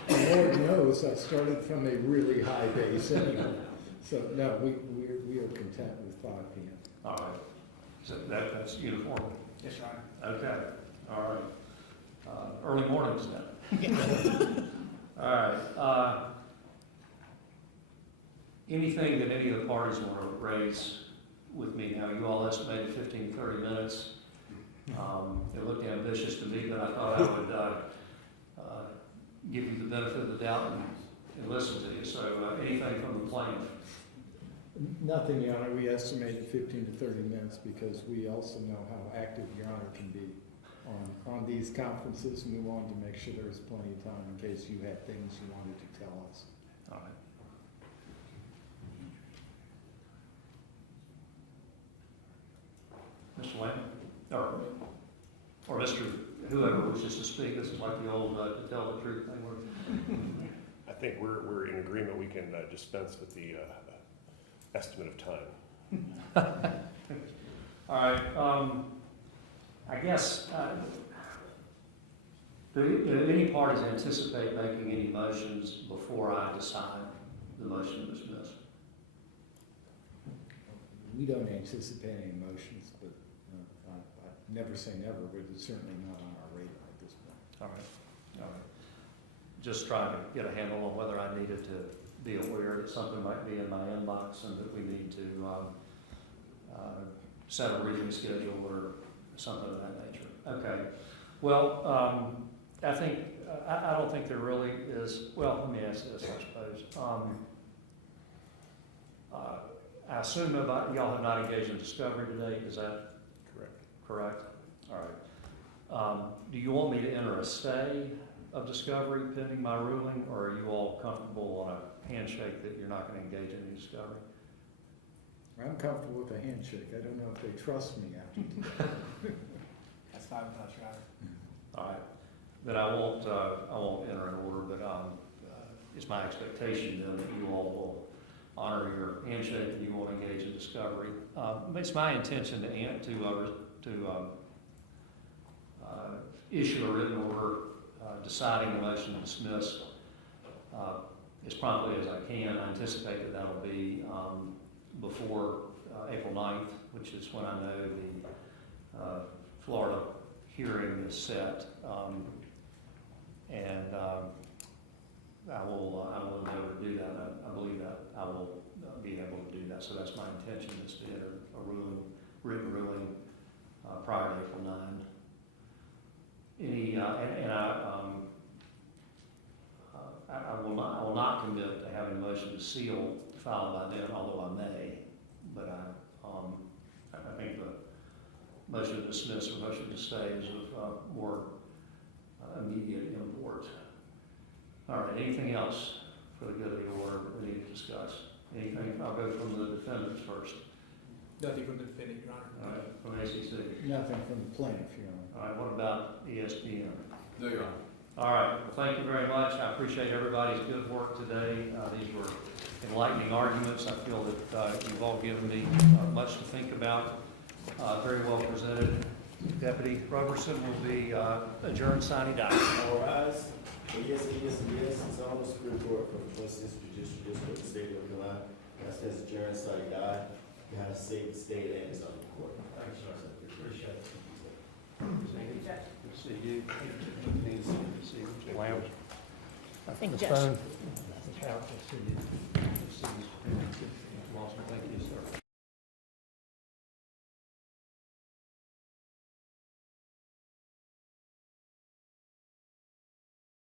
The Lord knows I started from a really high base anyway. So no, we are content with 5 p.m. All right. So that's uniform. Yes, Your Honor. Okay. All right. Early mornings then. All right. Anything that any of the parties want to raise with me now? You all estimated 15, 30 minutes. It looked ambitious to me, but I thought I would give you the benefit of the doubt and listen to you. So anything from the plaintiff? Nothing, Your Honor. We estimated 15 to 30 minutes because we also know how active Your Honor can be on these conferences, and we wanted to make sure there was plenty of time in case you had things you wanted to tell us. All right. Mr. Lamb? Or Mr. whoever wishes to speak. This is like the old to tell the truth thing. I think we're in agreement. We can dispense with the estimate of time. All right. I guess, do any parties anticipate making any motions before I decide the motion to dismiss? We don't anticipate any motions, but I never say never, but it's certainly not on our radar at this point. All right. All right. Just trying to get a handle on whether I needed to be aware that something might be in my inbox and that we need to set a briefing schedule or something of that nature. Okay. Well, I think, I don't think there really is, well, let me ask this, I suppose. I assume y'all have not engaged in discovery today, is that correct? All right. Do you want me to enter a stay of discovery pending my ruling, or are you all comfortable on a handshake that you're not going to engage in any discovery? I'm comfortable with a handshake. I don't know if they trust me after today. That's fine with us, Your Honor. All right. But I won't enter an order, but it's my expectation then that you all will honor your handshake and you won't engage in discovery. It's my intention to issue a written order deciding the motion to dismiss as promptly as I can. I anticipate that that'll be before April 9th, which is when I know the Florida hearing is set. And I will endeavor to do that. I believe that I will be able to do that. So that's my intention, is to enter a written ruling prior to April 9. I will not commit to having a motion to seal filed by then, although I may. But I think the motion to dismiss or motion to stay is of more immediate import. All right, anything else for the good of the order that we need to discuss? Anything? I'll go from the defendants first. Nothing from the defendant, Your Honor. All right, from ACC. Nothing from the plaintiff, Your Honor. All right, what about ESPN? No, Your Honor. All right, well, thank you very much. I appreciate everybody's good work today. These were enlightening arguments. I feel that you've all given me much to think about. Very well presented. Deputy Roberson will be adjourned, signing die. All rise. Yes, it's on the Supreme Court for the 26th Judicial District of the State of North Carolina. That says adjourned, signing die. You have to save the state and it's on the court. Thanks, sir. Appreciate it. Thank you, Judge. Good to see you. Good to see you. Lamb. Thank you, Ms. Judge. Stone. Good to see you.